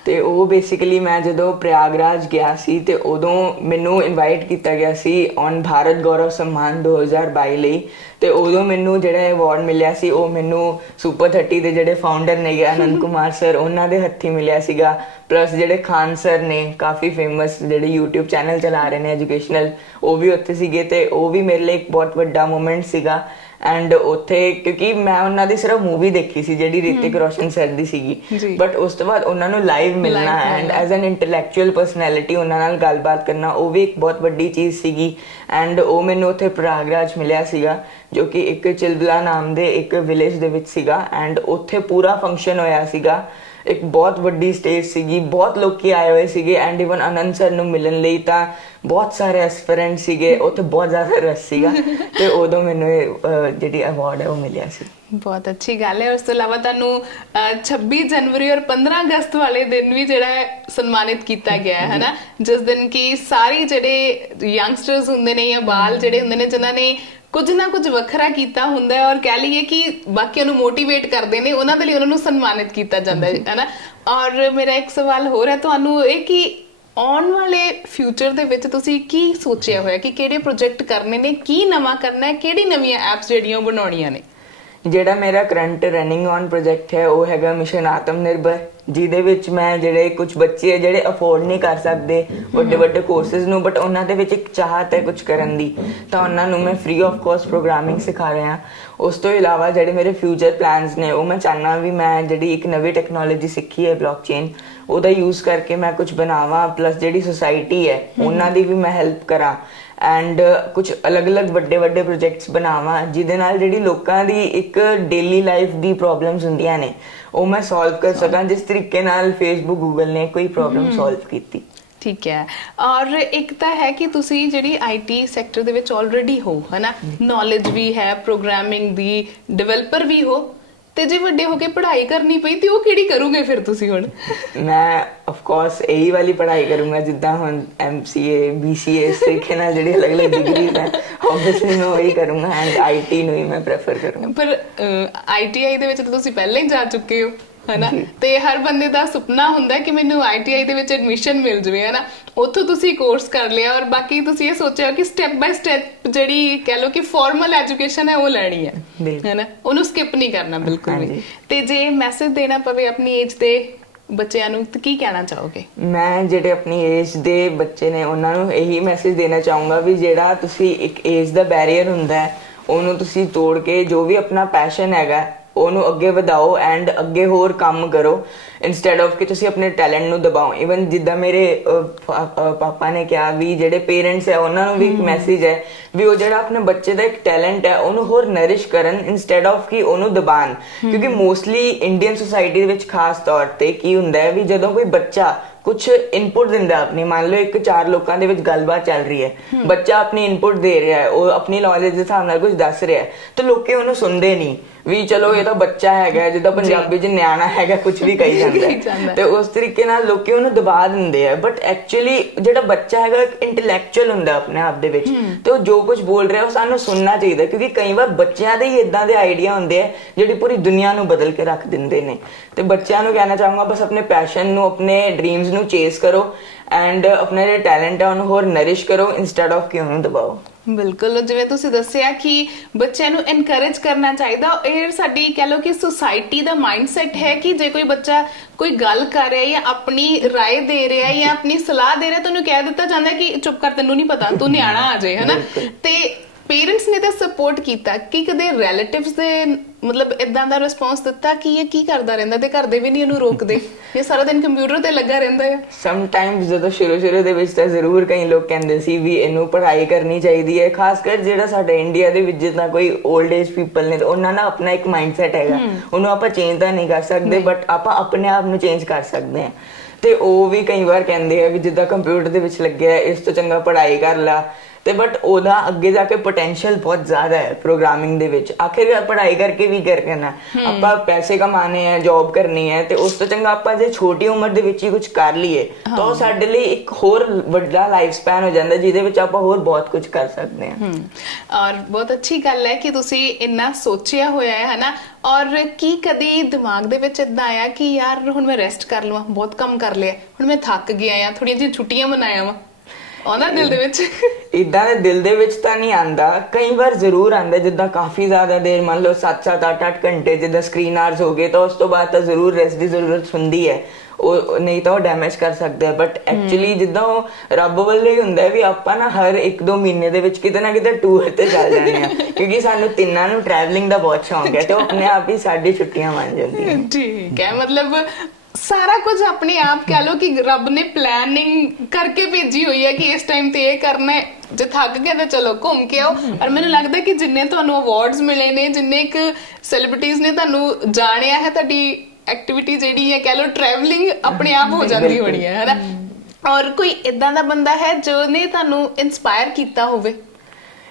ਤੇ ਉਹ ਬੇਸਿਕਲੀ ਮੈਂ ਜਦੋਂ ਪ੍ਰਯਾਗਰਾਜ ਗਿਆ ਸੀ ਤੇ ਉਦੋਂ ਮੈਨੂੰ ਇਨਵਾਈਟ ਕੀਤਾ ਗਿਆ ਸੀ ਔਨ ਭਾਰਤ ਗੌਰਵ ਸਨਮਾਨ 2022 ਲਈ, ਤੇ ਉਦੋਂ ਮੈਨੂੰ ਜਿਹੜਾ ਅਵਾਰਡ ਮਿਲਿਆ ਸੀ ਉਹ ਮੈਨੂੰ ਸੁਪਰ 30 ਦੇ ਜਿਹੜੇ ਫਾਊਂਡਰ ਨੇ ਆਨੰਦ ਕੁਮਾਰ ਸਰ, ਉਹਨਾਂ ਦੇ ਹੱਥੀਂ ਮਿਲਿਆ ਸੀਗਾ। ਪਲੱਸ ਜਿਹੜੇ ਖਾਨ ਸਰ ਨੇ, ਕਾਫੀ ਫੇਮਸ ਜਿਹੜੇ YouTube ਚੈਨਲ ਚਲਾ ਰਹੇ ਨੇ ਐਜੂਕੇਸ਼ਨਲ, ਉਹ ਵੀ ਉੱਥੇ ਸੀਗੇ, ਤੇ ਉਹ ਵੀ ਮੇਰੇ ਲਈ ਇੱਕ ਬਹੁਤ ਵੱਡਾ ਮੂਮੈਂਟ ਸੀਗਾ। ਐਂਡ ਉੱਥੇ ਕਿਉਂਕਿ ਮੈਂ ਉਹਨਾਂ ਦੀ ਸਿਰਫ ਮੂਵੀ ਦੇਖੀ ਸੀ ਜਿਹੜੀ ਰਿਤਿਕ ਰੋਸ਼ਨ ਸਰ ਦੀ ਸੀਗੀ, ਬਟ ਉਸ ਤੋਂ ਬਾਅਦ ਉਹਨਾਂ ਨੂੰ ਲਾਈਵ ਮਿਲਣਾ and as an intellectual personality ਉਹਨਾਂ ਨਾਲ ਗੱਲਬਾਤ ਕਰਨਾ, ਉਹ ਵੀ ਇੱਕ ਬਹੁਤ ਵੱਡੀ ਚੀਜ਼ ਸੀਗੀ। ਐਂਡ ਉਹ ਮੈਨੂੰ ਉੱਥੇ ਪ੍ਰਯਾਗਰਾਜ ਮਿਲਿਆ ਸੀਗਾ, ਜੋ ਕਿ ਇੱਕ ਚਿਲਬਲਾ ਨਾਮ ਦੇ ਇੱਕ ਵਿਲੇਜ ਦੇ ਵਿੱਚ ਸੀਗਾ। ਐਂਡ ਉੱਥੇ ਪੂਰਾ ਫੰਕਸ਼ਨ ਹੋਇਆ ਸੀਗਾ, ਇੱਕ ਬਹੁਤ ਵੱਡੀ ਸਟੇਜ ਸੀਗੀ, ਬਹੁਤ ਲੋਕੀ ਆਏ ਹੋਏ ਸੀਗੇ। ਐਂਡ ਇਵਨ ਆਨੰਦ ਸਰ ਨੂੰ ਮਿਲਣ ਲਈ ਤਾਂ ਬਹੁਤ ਸਾਰੇ ਐਸਪੀਰੈਂਟ ਸੀਗੇ, ਉੱਥੇ ਬਹੁਤ ਜ਼ਿਆਦਾ ਰਸ਼ ਸੀਗਾ ਤੇ ਉਦੋਂ ਮੈਨੂੰ ਜਿਹੜੀ ਅਵਾਰਡ ਹੈ ਉਹ ਮਿਲਿਆ ਸੀ। ਬਹੁਤ ਅੱਛੀ ਗੱਲ ਹੈ। ਉਸ ਤੋਂ ਇਲਾਵਾ ਤੁਹਾਨੂੰ 26 ਜਨਵਰੀ ਔਰ 15 ਅਗਸਤ ਵਾਲੇ ਦਿਨ ਵੀ ਜਿਹੜਾ ਹੈ ਸਨਮਾਨਿਤ ਕੀਤਾ ਗਿਆ ਹੈ ਨਾ, ਜਿਸ ਦਿਨ ਕਿ ਸਾਰੇ ਜਿਹੜੇ ਯੰਗਸਟਰਸ ਹੁੰਦੇ ਨੇ ਜਾਂ ਬਾਲ ਜਿਹੜੇ ਹੁੰਦੇ ਨੇ ਜਿਨ੍ਹਾਂ ਨੇ ਕੁਝ ਨਾ ਕੁਝ ਵੱਖਰਾ ਕੀਤਾ ਹੁੰਦਾ ਹੈ ਔਰ ਕਹਿ ਲਈਏ ਕਿ ਬਾਕੀਆਂ ਨੂੰ ਮੋਟੀਵੇਟ ਕਰਦੇ ਨੇ, ਉਹਨਾਂ ਦੇ ਲਈ ਉਹਨਾਂ ਨੂੰ ਸਨਮਾਨਿਤ ਕੀਤਾ ਜਾਂਦਾ ਹੈ ਨਾ। ਔਰ ਮੇਰਾ ਇੱਕ ਸਵਾਲ ਹੋਰ ਹੈ ਤੁਹਾਨੂੰ, ਇਹ ਕਿ ਆਉਣ ਵਾਲੇ ਫਿਊਚਰ ਦੇ ਵਿੱਚ ਤੁਸੀਂ ਕੀ ਸੋਚਿਆ ਹੋਇਆ ਕਿ ਕਿਹੜੇ ਪ੍ਰੋਜੈਕਟ ਕਰਨੇ ਨੇ, ਕੀ ਨਵਾਂ ਕਰਨਾ ਹੈ, ਕਿਹੜੀ ਨਵੀਆਂ ਐਪਸ ਜਿਹੜੀਆਂ ਬਣਾਉਣੀਆਂ ਨੇ? ਜਿਹੜਾ ਮੇਰਾ ਕਰੰਟ ਰਨਿੰਗ ਔਨ ਪ੍ਰੋਜੈਕਟ ਹੈ ਉਹ ਹੈਗਾ ਮਿਸ਼ਨ ਆਤਮ ਨਿਰਭਰ, ਜਿਹਦੇ ਵਿੱਚ ਮੈਂ ਜਿਹੜੇ ਕੁਝ ਬੱਚੇ ਹੈ ਜਿਹੜੇ ਅਫੋਰਡ ਨਹੀਂ ਕਰ ਸਕਦੇ ਵੱਡੇ ਵੱਡੇ ਕੋਰਸਿਸ ਨੂੰ, ਬਟ ਉਹਨਾਂ ਦੇ ਵਿੱਚ ਇੱਕ ਚਾਹਤ ਹੈ ਕੁਝ ਕਰਨ ਦੀ, ਤਾਂ ਉਹਨਾਂ ਨੂੰ ਮੈਂ ਫ੍ਰੀ ਆਫ ਕਾਸਟ ਪ੍ਰੋਗਰਾਮਿੰਗ ਸਿਖਾ ਰਿਹਾ। ਉਸ ਤੋਂ ਇਲਾਵਾ ਜਿਹੜੇ ਮੇਰੇ ਫਿਊਚਰ ਪਲਾਨਸ ਨੇ, ਉਹ ਮੈਂ ਚਾਹਨਾ ਵੀ ਮੈਂ ਜਿਹੜੀ ਇੱਕ ਨਵੀਂ ਟੈਕਨੋਲੋਜੀ ਸਿੱਖੀ ਹੈ ਬਲੌਕਚੇਨ, ਉਹਦਾ ਯੂਜ਼ ਕਰਕੇ ਮੈਂ ਕੁਝ ਬਣਾਵਾਂ, ਪਲੱਸ ਜਿਹੜੀ ਸੁਸਾਇਟੀ ਹੈ ਉਹਨਾਂ ਦੀ ਵੀ ਮੈਂ ਹੈਲਪ ਕਰਾਂ ਐਂਡ ਕੁਝ ਅਲੱਗ-ਅਲੱਗ ਵੱਡੇ ਪ੍ਰੋਜੈਕਟਸ ਬਣਾਵਾਂ, ਜਿਹਦੇ ਨਾਲ ਜਿਹੜੀ ਲੋਕਾਂ ਦੀ ਇੱਕ ਡੇਲੀ ਲਾਈਫ ਦੀ ਪ੍ਰੋਬਲਮਸ ਹੁੰਦੀਆਂ ਨੇ ਉਹ ਮੈਂ ਸੋਲਵ ਕਰ ਸਕਾਂ, ਜਿਸ ਤਰੀਕੇ ਨਾਲ ਫੇਸਬੁੱਕ ਗੂਗਲ ਨੇ ਕੋਈ ਪ੍ਰੋਬਲਮ ਸੋਲਵ ਕੀਤੀ। ਠੀਕ ਹੈ। ਔਰ ਇੱਕ ਤਾਂ ਹੈ ਕਿ ਤੁਸੀਂ ਜਿਹੜੀ ਆਈਟੀ ਸੈਕਟਰ ਦੇ ਵਿੱਚ ਆਲਰੇਡੀ ਹੋ ਹਨਾ, ਨੌਲੇਜ ਵੀ ਹੈ ਪ੍ਰੋਗਰਾਮਿੰਗ ਦੀ, ਡਿਵੈਲਪਰ ਵੀ ਹੋ, ਤੇ ਜੇ ਵੱਡੇ ਹੋ ਕੇ ਪੜ੍ਹਾਈ ਕਰਨੀ ਪਈ ਤੇ ਉਹ ਕਿਹੜੀ ਕਰੋਗੇ ਫਿਰ ਤੁਸੀਂ ਹੁਣ? ਮੈਂ ਆਫ ਕੋਰਸ ਇਹੀ ਵਾਲੀ ਪੜ੍ਹਾਈ ਕਰੂੰਗਾ ਜਿੱਦਾਂ ਹੁਣ MCA BCA ਇਸ ਤਰੀਕੇ ਨਾਲ ਜਿਹੜੀ ਅਲੱਗ-ਅਲੱਗ ਡਿਗਰੀਜ਼ ਹੈ, ਆਬਵੀਅਸਲੀ ਮੈਂ ਉਹੀ ਕਰੂੰਗਾ ਐਂਡ IT ਨੂੰ ਹੀ ਮੈਂ ਪ੍ਰੈਫਰ ਕਰੂੰਗਾ। ਪਰ ITI ਦੇ ਵਿੱਚ ਤਾਂ ਤੁਸੀਂ ਪਹਿਲਾਂ ਹੀ ਜਾ ਚੁੱਕੇ ਹੋ ਹਨਾ, ਤੇ ਹਰ ਬੰਦੇ ਦਾ ਸੁਪਨਾ ਹੁੰਦਾ ਕਿ ਮੈਨੂੰ ITI ਦੇ ਵਿੱਚ ਐਡਮਿਸ਼ਨ ਮਿਲ ਜਵੇ ਹਨਾ, ਉੱਥੋਂ ਤੁਸੀਂ ਕੋਰਸ ਕਰ ਲਿਆ ਔਰ ਬਾਕੀ ਤੁਸੀਂ ਇਹ ਸੋਚਿਆ ਕਿ ਸਟੈਪ ਬਾਈ ਸਟੈਪ ਜਿਹੜੀ ਕਹਿ ਲਓ ਕਿ ਫਾਰਮਲ ਐਜੂਕੇਸ਼ਨ ਹੈ ਉਹ ਲੈਣੀ ਹੈ ਹਨਾ, ਉਹਨੂੰ ਸਕਿਪ ਨਹੀਂ ਕਰਨਾ ਬਿਲਕੁਲ ਵੀ। ਤੇ ਜੇ ਮੈਸੇਜ ਦੇਣਾ ਪਵੇ ਆਪਣੀ ਏਜ ਦੇ ਬੱਚਿਆਂ ਨੂੰ ਤਾਂ ਕੀ ਕਹਿਣਾ ਚਾਹੋਗੇ? ਮੈਂ ਜਿਹੜੇ ਆਪਣੀ ਏਜ ਦੇ ਬੱਚੇ ਨੇ ਉਹਨਾਂ ਨੂੰ ਇਹੀ ਮੈਸੇਜ ਦੇਣਾ ਚਾਹੂੰਗਾ ਵੀ ਜਿਹੜਾ ਤੁਸੀਂ ਇੱਕ ਏਜ ਦਾ ਬੈਰੀਅਰ ਹੁੰਦਾ ਹੈ ਉਹਨੂੰ ਤੁਸੀਂ ਤੋੜ ਕੇ ਜੋ ਵੀ ਆਪਣਾ ਪੈਸ਼ਨ ਹੈਗਾ ਉਹਨੂੰ ਅੱਗੇ ਵਧਾਓ ਐਂਡ ਅੱਗੇ ਹੋਰ ਕੰਮ ਕਰੋ, ਇੰਸਟੈਡ ਆਫ ਕਿ ਤੁਸੀਂ ਆਪਣੇ ਟੈਲੈਂਟ ਨੂੰ ਦਬਾਓ। ਇਵਨ ਜਿੱਦਾਂ ਮੇਰੇ ਪਾਪਾ ਨੇ ਕਿਹਾ ਵੀ ਜਿਹੜੇ ਪੇਰੈਂਟਸ ਹੈ ਉਹਨਾਂ ਨੂੰ ਵੀ ਇੱਕ ਮੈਸੇਜ ਹੈ ਵੀ ਉਹ ਜਿਹੜਾ ਆਪਣੇ ਬੱਚੇ ਦਾ ਇੱਕ ਟੈਲੈਂਟ ਹੈ ਉਹਨੂੰ ਹੋਰ ਨਰਿਸ਼ ਕਰਨ ਇੰਸਟੈਡ ਆਫ ਕਿ ਉਹਨੂੰ ਦਬਾਣ, ਕਿਉਂਕਿ ਮੋਸਟਲੀ ਇੰਡੀਅਨ ਸੋਸਾਇਟੀ ਦੇ ਵਿੱਚ ਖਾਸ ਤੌਰ ਤੇ ਕੀ ਹੁੰਦਾ ਹੈ ਵੀ ਜਦੋਂ ਕੋਈ ਬੱਚਾ ਕੁਝ ਇਨਪੁਟ ਦਿੰਦਾ ਆਪਣੀ, ਮੰਨ ਲਓ ਇੱਕ 4 ਲੋਕਾਂ ਦੇ ਵਿੱਚ ਗੱਲਬਾਤ ਚੱਲ ਰਹੀ ਹੈ, ਬੱਚਾ ਆਪਣੀ ਇਨਪੁਟ ਦੇ ਰਿਹਾ ਹੈ, ਉਹ ਆਪਣੀ ਨੌਲੇਜ ਦੇ ਹਿਸਾਬ ਨਾਲ ਕੁਝ ਦੱਸ ਰਿਹਾ ਹੈ, ਤਾਂ ਲੋਕੀ ਉਹਨੂੰ ਸੁਣਦੇ ਨਹੀਂ ਵੀ ਚਲੋ ਇਹ ਤਾਂ ਬੱਚਾ ਹੈਗਾ, ਜਿੱਦਾਂ ਪੰਜਾਬੀ 'ਚ ਨਿਆਣਾ ਹੈਗਾ ਕੁਝ ਵੀ ਕਹੀ ਜਾਂਦਾ ਤੇ ਉਸ ਤਰੀਕੇ ਨਾਲ ਲੋਕੀ ਉਹਨੂੰ ਦਬਾ ਦਿੰਦੇ ਆ। ਬਟ ਐਕਚੁਅਲੀ ਜਿਹੜਾ ਬੱਚਾ ਹੈਗਾ ਇੱਕ ਇੰਟੈਲੈਕਚੁਅਲ ਹੁੰਦਾ ਆਪਣੇ ਆਪ ਦੇ ਵਿੱਚ, ਤੇ ਉਹ ਜੋ ਕੁਝ ਬੋਲ ਰਿਹਾ ਉਹ ਸਾਨੂੰ ਸੁਣਨਾ ਚਾਹੀਦਾ, ਕਿਉਂਕਿ ਕਈ ਵਾਰ ਬੱਚਿਆਂ ਦੇ ਹੀ ਇਦਾਂ ਦੇ ਆਈਡੀਆ ਹੁੰਦੇ ਆ ਜਿਹੜੀ ਪੂਰੀ ਦੁਨੀਆ ਨੂੰ ਬਦਲ ਕੇ ਰੱਖ ਦਿੰਦੇ ਨੇ। ਤੇ ਬੱਚਿਆਂ ਨੂੰ ਕਹਿਣਾ ਚਾਹੂੰਗਾ ਬਸ ਆਪਣੇ ਪੈਸ਼ਨ ਨੂੰ, ਆਪਣੇ ਡ੍ਰੀਮਸ ਨੂੰ ਚੇਸ ਕਰੋ ਐਂਡ ਆਪਣਾ ਜਿਹੜਾ ਟੈਲੈਂਟ ਹੈ ਉਹਨੂੰ ਹੋਰ ਨਰਿਸ਼ ਕਰੋ ਇੰਸਟੈਡ ਆਫ ਕਿ ਉਹਨੂੰ ਦਬਾਓ। ਬਿਲਕੁਲ, ਜਿਵੇਂ ਤੁਸੀਂ ਦੱਸਿਆ ਕਿ ਬੱਚਿਆਂ ਨੂੰ ਐਨਕਰੇਜ ਕਰਨਾ ਚਾਹੀਦਾ, ਇਹ ਸਾਡੀ ਕਹਿ ਲਓ ਕਿ ਸੁਸਾਇਟੀ ਦਾ ਮਾਈਂਡਸੈਟ ਹੈ ਕਿ ਜੇ ਕੋਈ ਬੱਚਾ ਕੋਈ ਗੱਲ ਕਰ ਰਿਹਾ ਜਾਂ ਆਪਣੀ ਰਾਏ ਦੇ ਰਿਹਾ ਜਾਂ ਆਪਣੀ ਸਲਾਹ ਦੇ ਰਿਹਾ ਤਾਂ ਉਹਨੂੰ ਕਹਿ ਦਿੱਤਾ ਜਾਂਦਾ ਕਿ ਚੁੱਪ ਕਰ, ਤੈਨੂੰ ਨਹੀਂ ਪਤਾ, ਤੂੰ ਨਿਆਣਾ ਆ ਜਾਏ ਹਨਾ। ਤੇ ਪੇਰੈਂਟਸ ਨੇ ਤਾਂ ਸਪੋਰਟ ਕੀਤਾ, ਕਿ ਕਦੇ ਰਿਲੇਟਿਵਸ ਦੇ ਮਤਲਬ ਇਦਾਂ ਦਾ ਰਿਸਪੌਂਸ ਦਿੱਤਾ ਕਿ ਇਹ ਕੀ ਕਰਦਾ ਰਹਿੰਦਾ ਤੇ ਘਰ ਦੇ ਵੀ ਨਹੀਂ ਉਹਨੂੰ ਰੋਕਦੇ, ਇਹ ਸਾਰਾ ਦਿਨ ਕੰਪਿਊਟਰ ਤੇ ਲੱਗਾ ਰਹਿੰਦਾ ਹੈ? ਸਮਟਾਈਮਸ ਜਦੋਂ ਸ਼ੁਰੂ ਦੇ ਵਿੱਚ ਤਾਂ ਜ਼ਰੂਰ ਕਈ ਲੋਕ ਕਹਿੰਦੇ ਸੀ ਵੀ ਇਹਨੂੰ ਪੜ੍ਹਾਈ ਕਰਨੀ ਚਾਹੀਦੀ ਹੈ, ਖਾਸ ਕਰ ਜਿਹੜਾ ਸਾਡੇ ਇੰਡੀਆ ਦੇ ਵਿੱਚ ਜਿੱਦਾਂ ਕੋਈ 올ਡ ਏਜ ਪੀਪਲ ਨੇ, ਉਹਨਾਂ ਦਾ ਆਪਣਾ ਇੱਕ ਮਾਈਂਡਸੈਟ ਹੈਗਾ, ਉਹਨੂੰ ਆਪਾਂ ਚੇਂਜ ਤਾਂ ਨਹੀਂ ਕਰ ਸਕਦੇ ਬਟ ਆਪਾਂ ਆਪਣੇ ਆਪ ਨੂੰ ਚੇਂਜ ਕਰ ਸਕਦੇ ਹਾਂ। ਤੇ ਉਹ ਵੀ ਕਈ ਵਾਰ ਕਹਿੰਦੇ ਆ ਵੀ ਜਿੱਦਾਂ ਕੰਪਿਊਟਰ ਦੇ ਵਿੱਚ ਲੱਗਿਆ ਇਸ ਤੋਂ ਚੰਗਾ ਪੜ੍ਹਾਈ ਕਰ ਲਾ, ਤੇ ਬਟ ਉਹਦਾ ਅੱਗੇ ਜਾ ਕੇ ਪੋਟੈਂਸ਼ੀਅਲ ਬਹੁਤ ਜ਼ਿਆਦਾ ਹੈ ਪ੍ਰੋਗਰਾਮਿੰਗ ਦੇ ਵਿੱਚ। ਆਖਿਰਕਾਰ ਪੜ੍ਹਾਈ ਕਰਕੇ ਵੀ ਕਰਨਾ, ਆਪਾਂ ਪੈਸੇ ਕਮਾਣੇ ਹੈ, ਜੌਬ ਕਰਨੀ ਹੈ, ਤੇ ਉਸ ਤੋਂ ਚੰਗਾ ਆਪਾਂ ਜੇ ਛੋਟੀ ਉਮਰ ਦੇ ਵਿੱਚ ਹੀ ਕੁਝ ਕਰ ਲਈਏ ਤਾਂ ਉਹ ਸਾਡੇ ਲਈ ਇੱਕ ਹੋਰ ਵੱਡਾ ਲਾਈਫ ਸਪੈਨ ਹੋ ਜਾਂਦਾ ਜਿਹਦੇ ਵਿੱਚ ਆਪਾਂ ਹੋਰ ਬਹੁਤ ਕੁਝ ਕਰ ਸਕਦੇ ਹਾਂ। ਔਰ ਬਹੁਤ ਅੱਛੀ ਗੱਲ ਹੈ ਕਿ ਤੁਸੀਂ ਇੰਨਾ ਸੋਚਿਆ ਹੋਇਆ ਹੈ ਹਨਾ। ਔਰ ਕੀ ਕਦੀ ਦਿਮਾਗ ਦੇ ਵਿੱਚ ਇਦਾਂ ਆਇਆ ਕਿ ਯਾਰ ਹੁਣ ਮੈਂ ਰੈਸਟ ਕਰ ਲਵਾਂ, ਬਹੁਤ ਕੰਮ ਕਰ ਲਿਆ, ਹੁਣ ਮੈਂ ਥੱਕ ਗਿਆ ਆ, ਥੋੜੀਆਂ ਜਿਹੀ ਛੁੱਟੀਆਂ ਮਨਾਇਆ ਵਾ? ਆਉਂਦਾ ਦਿਲ ਦੇ ਵਿੱਚ? ਇਦਾਂ ਦੇ ਦਿਲ ਦੇ ਵਿੱਚ ਤਾਂ ਨਹੀਂ ਆਂਦਾ, ਕਈ ਵਾਰ ਜ਼ਰੂਰ ਆਂਦਾ, ਜਿੱਦਾਂ ਕਾਫੀ ਜ਼ਿਆਦਾ ਦੇਰ, ਮੰਨ ਲਓ 7-7 8-8 ਘੰਟੇ ਜਿੱਦਾਂ ਸਕਰੀਨ ਆਵਰਸ ਹੋ ਗਏ, ਤਾਂ ਉਸ ਤੋਂ ਬਾਅਦ ਤਾਂ ਜ਼ਰੂਰ ਰੈਸਟ ਦੀ ਜ਼ਰੂਰਤ ਹੁੰਦੀ ਹੈ, ਉਹ ਨਹੀਂ ਤਾਂ ਉਹ ਡੈਮੇਜ ਕਰ ਸਕਦਾ ਹੈ। ਬਟ ਐਕਚੁਅਲੀ ਜਿੱਦਾਂ ਉਹ ਰੱਬ ਵੱਲੋਂ ਹੀ ਹੁੰਦਾ ਵੀ ਆਪਾਂ ਨਾ ਹਰ 1-2 ਮਹੀਨੇ ਦੇ ਵਿੱਚ ਕਿਤੇ ਨਾ ਕਿਤੇ ਟੂਰ ਤੇ ਚੱਲ ਜਾਂਦੇ ਆ, ਕਿਉਂਕਿ ਸਾਨੂੰ ਤਿੰਨਾਂ ਨੂੰ ਟਰੈਵਲਿੰਗ ਦਾ ਬਹੁਤ ਸ਼ੌਂਕ ਹੈ, ਤੇ ਉਹ ਆਪਣੇ ਆਪ ਹੀ ਸਾਡੀ ਛੁੱਟੀਆਂ ਬਣ ਜਾਂਦੀਆਂ। ਠੀਕ ਹੈ, ਮਤਲਬ ਸਾਰਾ ਕੁਝ ਆਪਣੇ ਆਪ ਕਹਿ ਲੋ ਕਿ ਰੱਬ ਨੇ ਪਲੈਨਿੰਗ ਕਰਕੇ ਭੇਜੀ ਹੋਈ ਹੈ ਕਿ ਇਸ ਟਾਈਮ ਤੇ ਇਹ ਕਰਨਾ ਹੈ, ਜੇ ਥੱਕ ਗਏ ਤਾਂ ਚਲੋ ਘੁੰਮ ਕੇ ਆਓ। ਔਰ ਮੈਨੂੰ ਲੱਗਦਾ ਕਿ ਜਿੰਨੇ ਤੁਹਾਨੂੰ ਅਵਾਰਡਸ ਮਿਲੇ ਨੇ, ਜਿੰਨੇ ਇੱਕ ਸੈਲੀਬ੍ਰਿਟੀਜ਼ ਨੇ ਤੁਹਾਨੂੰ ਜਾਣਿਆ ਹੈ, ਤੁਹਾਡੀ ਐਕਟੀਵਿਟੀ ਜਿਹੜੀ ਹੈ ਕਹਿ ਲੋ ਟਰੈਵਲਿੰਗ ਆਪਣੇ ਆਪ ਹੋ ਜਾਂਦੀ ਹੋਣੀ ਹੈ ਨਾ। ਔਰ ਕੋਈ ਇਦਾਂ ਦਾ ਬੰਦਾ ਹੈ ਜੋ ਨੇ ਤੁਹਾਨੂੰ ਇਨਸਪਾਇਰ ਕੀਤਾ ਹੋਵੇ?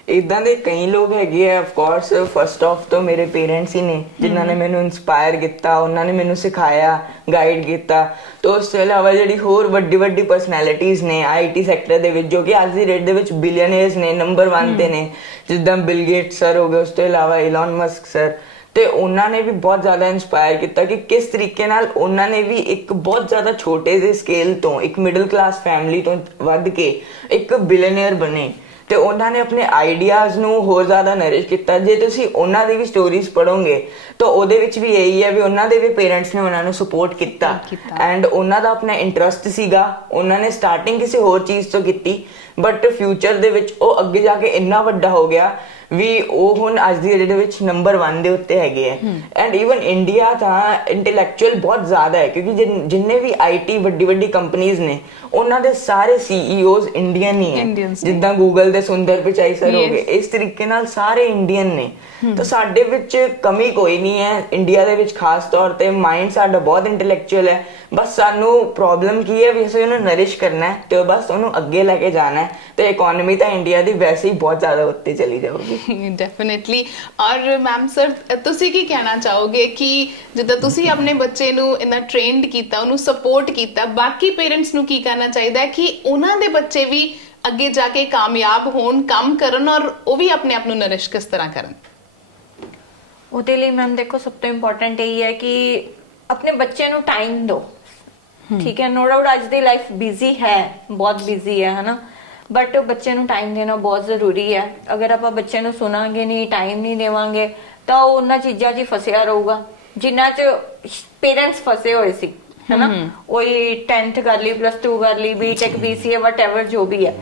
ਇਦਾਂ ਦੇ ਕਈ ਲੋਕ ਹੈਗੇ ਆ, ਆਫ ਕੋਰਸ ਫਸਟ ਆਫ ਤੋਂ ਮੇਰੇ ਪੇਰੈਂਟਸ ਹੀ ਨੇ ਜਿਨ੍ਹਾਂ ਨੇ ਮੈਨੂੰ ਇਨਸਪਾਇਰ ਕੀਤਾ, ਉਹਨਾਂ ਨੇ ਮੈਨੂੰ ਸਿਖਾਇਆ, ਗਾਈਡ ਕੀਤਾ। ਤੇ ਉਸ ਤੋਂ ਇਲਾਵਾ ਜਿਹੜੀ ਹੋਰ ਵੱਡੀ ਵੱਡੀ ਪਰਸਨੈਲਿਟੀਜ਼ ਨੇ ਆਈਟੀ ਸੈਕਟਰ ਦੇ ਵਿੱਚ, ਜੋ ਕਿ ਅੱਜ ਦੀ ਡੇਟ ਦੇ ਵਿੱਚ ਬਿਲੀਅਨਰਸ ਨੇ, ਨੰਬਰ 1 ਤੇ ਨੇ, ਜਿੱਦਾਂ ਬਿਲ ਗੇਟਸ ਸਰ ਹੋ ਗਏ, ਉਸ ਤੋਂ ਇਲਾਵਾ ਇਲਨ ਮਸਕ ਸਰ, ਤੇ ਉਹਨਾਂ ਨੇ ਵੀ ਬਹੁਤ ਜ਼ਿਆਦਾ ਇਨਸਪਾਇਰ ਕੀਤਾ ਕਿ ਕਿਸ ਤਰੀਕੇ ਨਾਲ ਉਹਨਾਂ ਨੇ ਵੀ ਇੱਕ ਬਹੁਤ ਜ਼ਿਆਦਾ ਛੋਟੇ ਜਿਹੇ ਸਕੇਲ ਤੋਂ, ਇੱਕ ਮਿਡਲ ਕਲਾਸ ਫੈਮਿਲੀ ਤੋਂ ਵੱਧ ਕੇ ਇੱਕ ਬਿਲੀਅਨਰ ਬਣੇ, ਤੇ ਉਹਨਾਂ ਨੇ ਆਪਣੇ ਆਈਡੀਆਜ਼ ਨੂੰ ਹੋਰ ਜ਼ਿਆਦਾ ਨਰਿਸ਼ ਕੀਤਾ। ਜੇ ਤੁਸੀਂ ਉਹਨਾਂ ਦੀ ਵੀ ਸਟੋਰੀਜ਼ ਪੜੋਗੇ ਤਾਂ ਉਹਦੇ ਵਿੱਚ ਵੀ ਇਹੀ ਹੈ ਵੀ ਉਹਨਾਂ ਦੇ ਵੀ ਪੇਰੈਂਟਸ ਨੇ ਉਹਨਾਂ ਨੂੰ ਸਪੋਰਟ ਕੀਤਾ, ਐਂਡ ਉਹਨਾਂ ਦਾ ਆਪਣਾ ਇੰਟਰਸਟ ਸੀਗਾ, ਉਹਨਾਂ ਨੇ ਸਟਾਰਟਿੰਗ ਕਿਸੇ ਹੋਰ ਚੀਜ਼ ਤੋਂ ਕੀਤੀ, ਬਟ ਫਿਊਚਰ ਦੇ ਵਿੱਚ ਉਹ ਅੱਗੇ ਜਾ ਕੇ ਇੰਨਾ ਵੱਡਾ ਹੋ ਗਿਆ ਵੀ ਉਹ ਹੁਣ ਅੱਜ ਦੀ ਡੇਟ ਵਿੱਚ ਨੰਬਰ 1 ਦੇ ਉੱਤੇ ਹੈਗੇ ਆ। ਐਂਡ ਈਵਨ ਇੰਡੀਆ ਤਾਂ ਇੰਟੈਲੈਕਚੁਅਲ ਬਹੁਤ ਜ਼ਿਆਦਾ ਹੈ, ਕਿਉਂਕਿ ਜਿੰਨੇ ਵੀ ਆਈਟੀ ਵੱਡੀ ਵੱਡੀ ਕੰਪਨੀਆਂ ਨੇ ਉਹਨਾਂ ਦੇ ਸਾਰੇ ਸੀਈਓਜ਼ ਇੰਡੀਅਨ ਹੀ ਹੈ, ਜਿੱਦਾਂ ਗੂਗਲ ਦੇ ਸੁੰਦਰ ਪਿਚਾਈ ਸਰ ਹੋ ਗਏ, ਇਸ ਤਰੀਕੇ ਨਾਲ ਸਾਰੇ ਇੰਡੀਅਨ ਨੇ। ਤਾਂ ਸਾਡੇ ਵਿੱਚ ਕਮੀ ਕੋਈ ਨਹੀਂ ਹੈ ਇੰਡੀਆ ਦੇ ਵਿੱਚ, ਖਾਸ ਤੌਰ ਤੇ ਮਾਈਂਡ ਸਾਡਾ ਬਹੁਤ ਇੰਟੈਲੈਕਚੁਅਲ ਹੈ, ਬਸ ਸਾਨੂੰ ਪ੍ਰੋਬਲਮ ਕੀ ਹੈ ਵੀ ਅਸੀਂ ਉਹਨੂੰ ਨਰਿਸ਼ ਕਰਨਾ ਹੈ ਤੇ ਬਸ ਉਹਨੂੰ ਅੱਗੇ ਲੈ ਕੇ ਜਾਣਾ ਹੈ, ਤੇ ਇਕਨੋਮੀ ਤਾਂ ਇੰਡੀਆ ਦੀ ਵੈਸੇ ਹੀ ਬਹੁਤ ਜ਼ਿਆਦਾ ਉੱਤੇ ਚਲੀ ਜਾਊਗੀ। ਡੈਫੀਨਿਟਲੀ। ਔਰ ਮੈਮ ਸਰ, ਤੁਸੀਂ ਕੀ ਕਹਿਣਾ ਚਾਹੋਗੇ ਕਿ ਜਿੱਦਾਂ ਤੁਸੀਂ ਆਪਣੇ ਬੱਚੇ ਨੂੰ ਇੰਨਾ ਟ੍ਰੇਨਡ ਕੀਤਾ, ਉਹਨੂੰ ਸਪੋਰਟ ਕੀਤਾ, ਬਾਕੀ ਪੇਰੈਂਟਸ ਨੂੰ ਕੀ ਕਰਨਾ ਚਾਹੀਦਾ ਹੈ ਕਿ ਉਹਨਾਂ ਦੇ ਬੱਚੇ ਵੀ ਅੱਗੇ ਜਾ ਕੇ ਕਾਮਯਾਬ ਹੋਣ, ਕੰਮ ਕਰਨ, ਔਰ ਉਹ ਵੀ ਆਪਣੇ ਆਪ ਨੂੰ ਨਰਿਸ਼ ਕਿਸ ਤਰ੍ਹਾਂ ਕਰਨ? ਉਹਦੇ ਲਈ ਮੈਮ ਦੇਖੋ, ਸਭ ਤੋਂ ਇੰਪੋਰਟੈਂਟ ਇਹ ਹੈ ਕਿ ਆਪਣੇ ਬੱਚੇ ਨੂੰ ਟਾਈਮ ਦਿਓ। ਠੀਕ ਹੈ, ਨੋ ਡਾਊਟ ਅੱਜ ਦੀ ਲਾਈਫ ਬਿਜ਼ੀ ਹੈ, ਬਹੁਤ ਬਿਜ਼ੀ ਹੈ ਹਨਾ, ਬਟ ਬੱਚੇ ਨੂੰ ਟਾਈਮ ਦੇਣਾ ਬਹੁਤ ਜ਼ਰੂਰੀ ਹੈ। ਅਗਰ ਆਪਾਂ ਬੱਚੇ ਨੂੰ ਸੁਣਾਂਗੇ ਨਹੀਂ, ਟਾਈਮ ਨਹੀਂ ਦੇਵਾਂਗੇ, ਤਾਂ ਉਹ ਉਹਨਾਂ ਚੀਜ਼ਾਂ 'ਚ ਫਸਿਆ ਰਹੂਗਾ ਜਿਨ੍ਹਾਂ 'ਚ ਪੇਰੈਂਟਸ ਫਸੇ ਹੋਏ ਸੀ ਹਨਾ। ਉਹੀ 10th ਕਰ ਲਈ, +2 ਕਰ ਲਈ, ਬੀਟੈਕ, BCA, ਵਟਐਵਰ ਜੋ ਵੀ ਹੈ।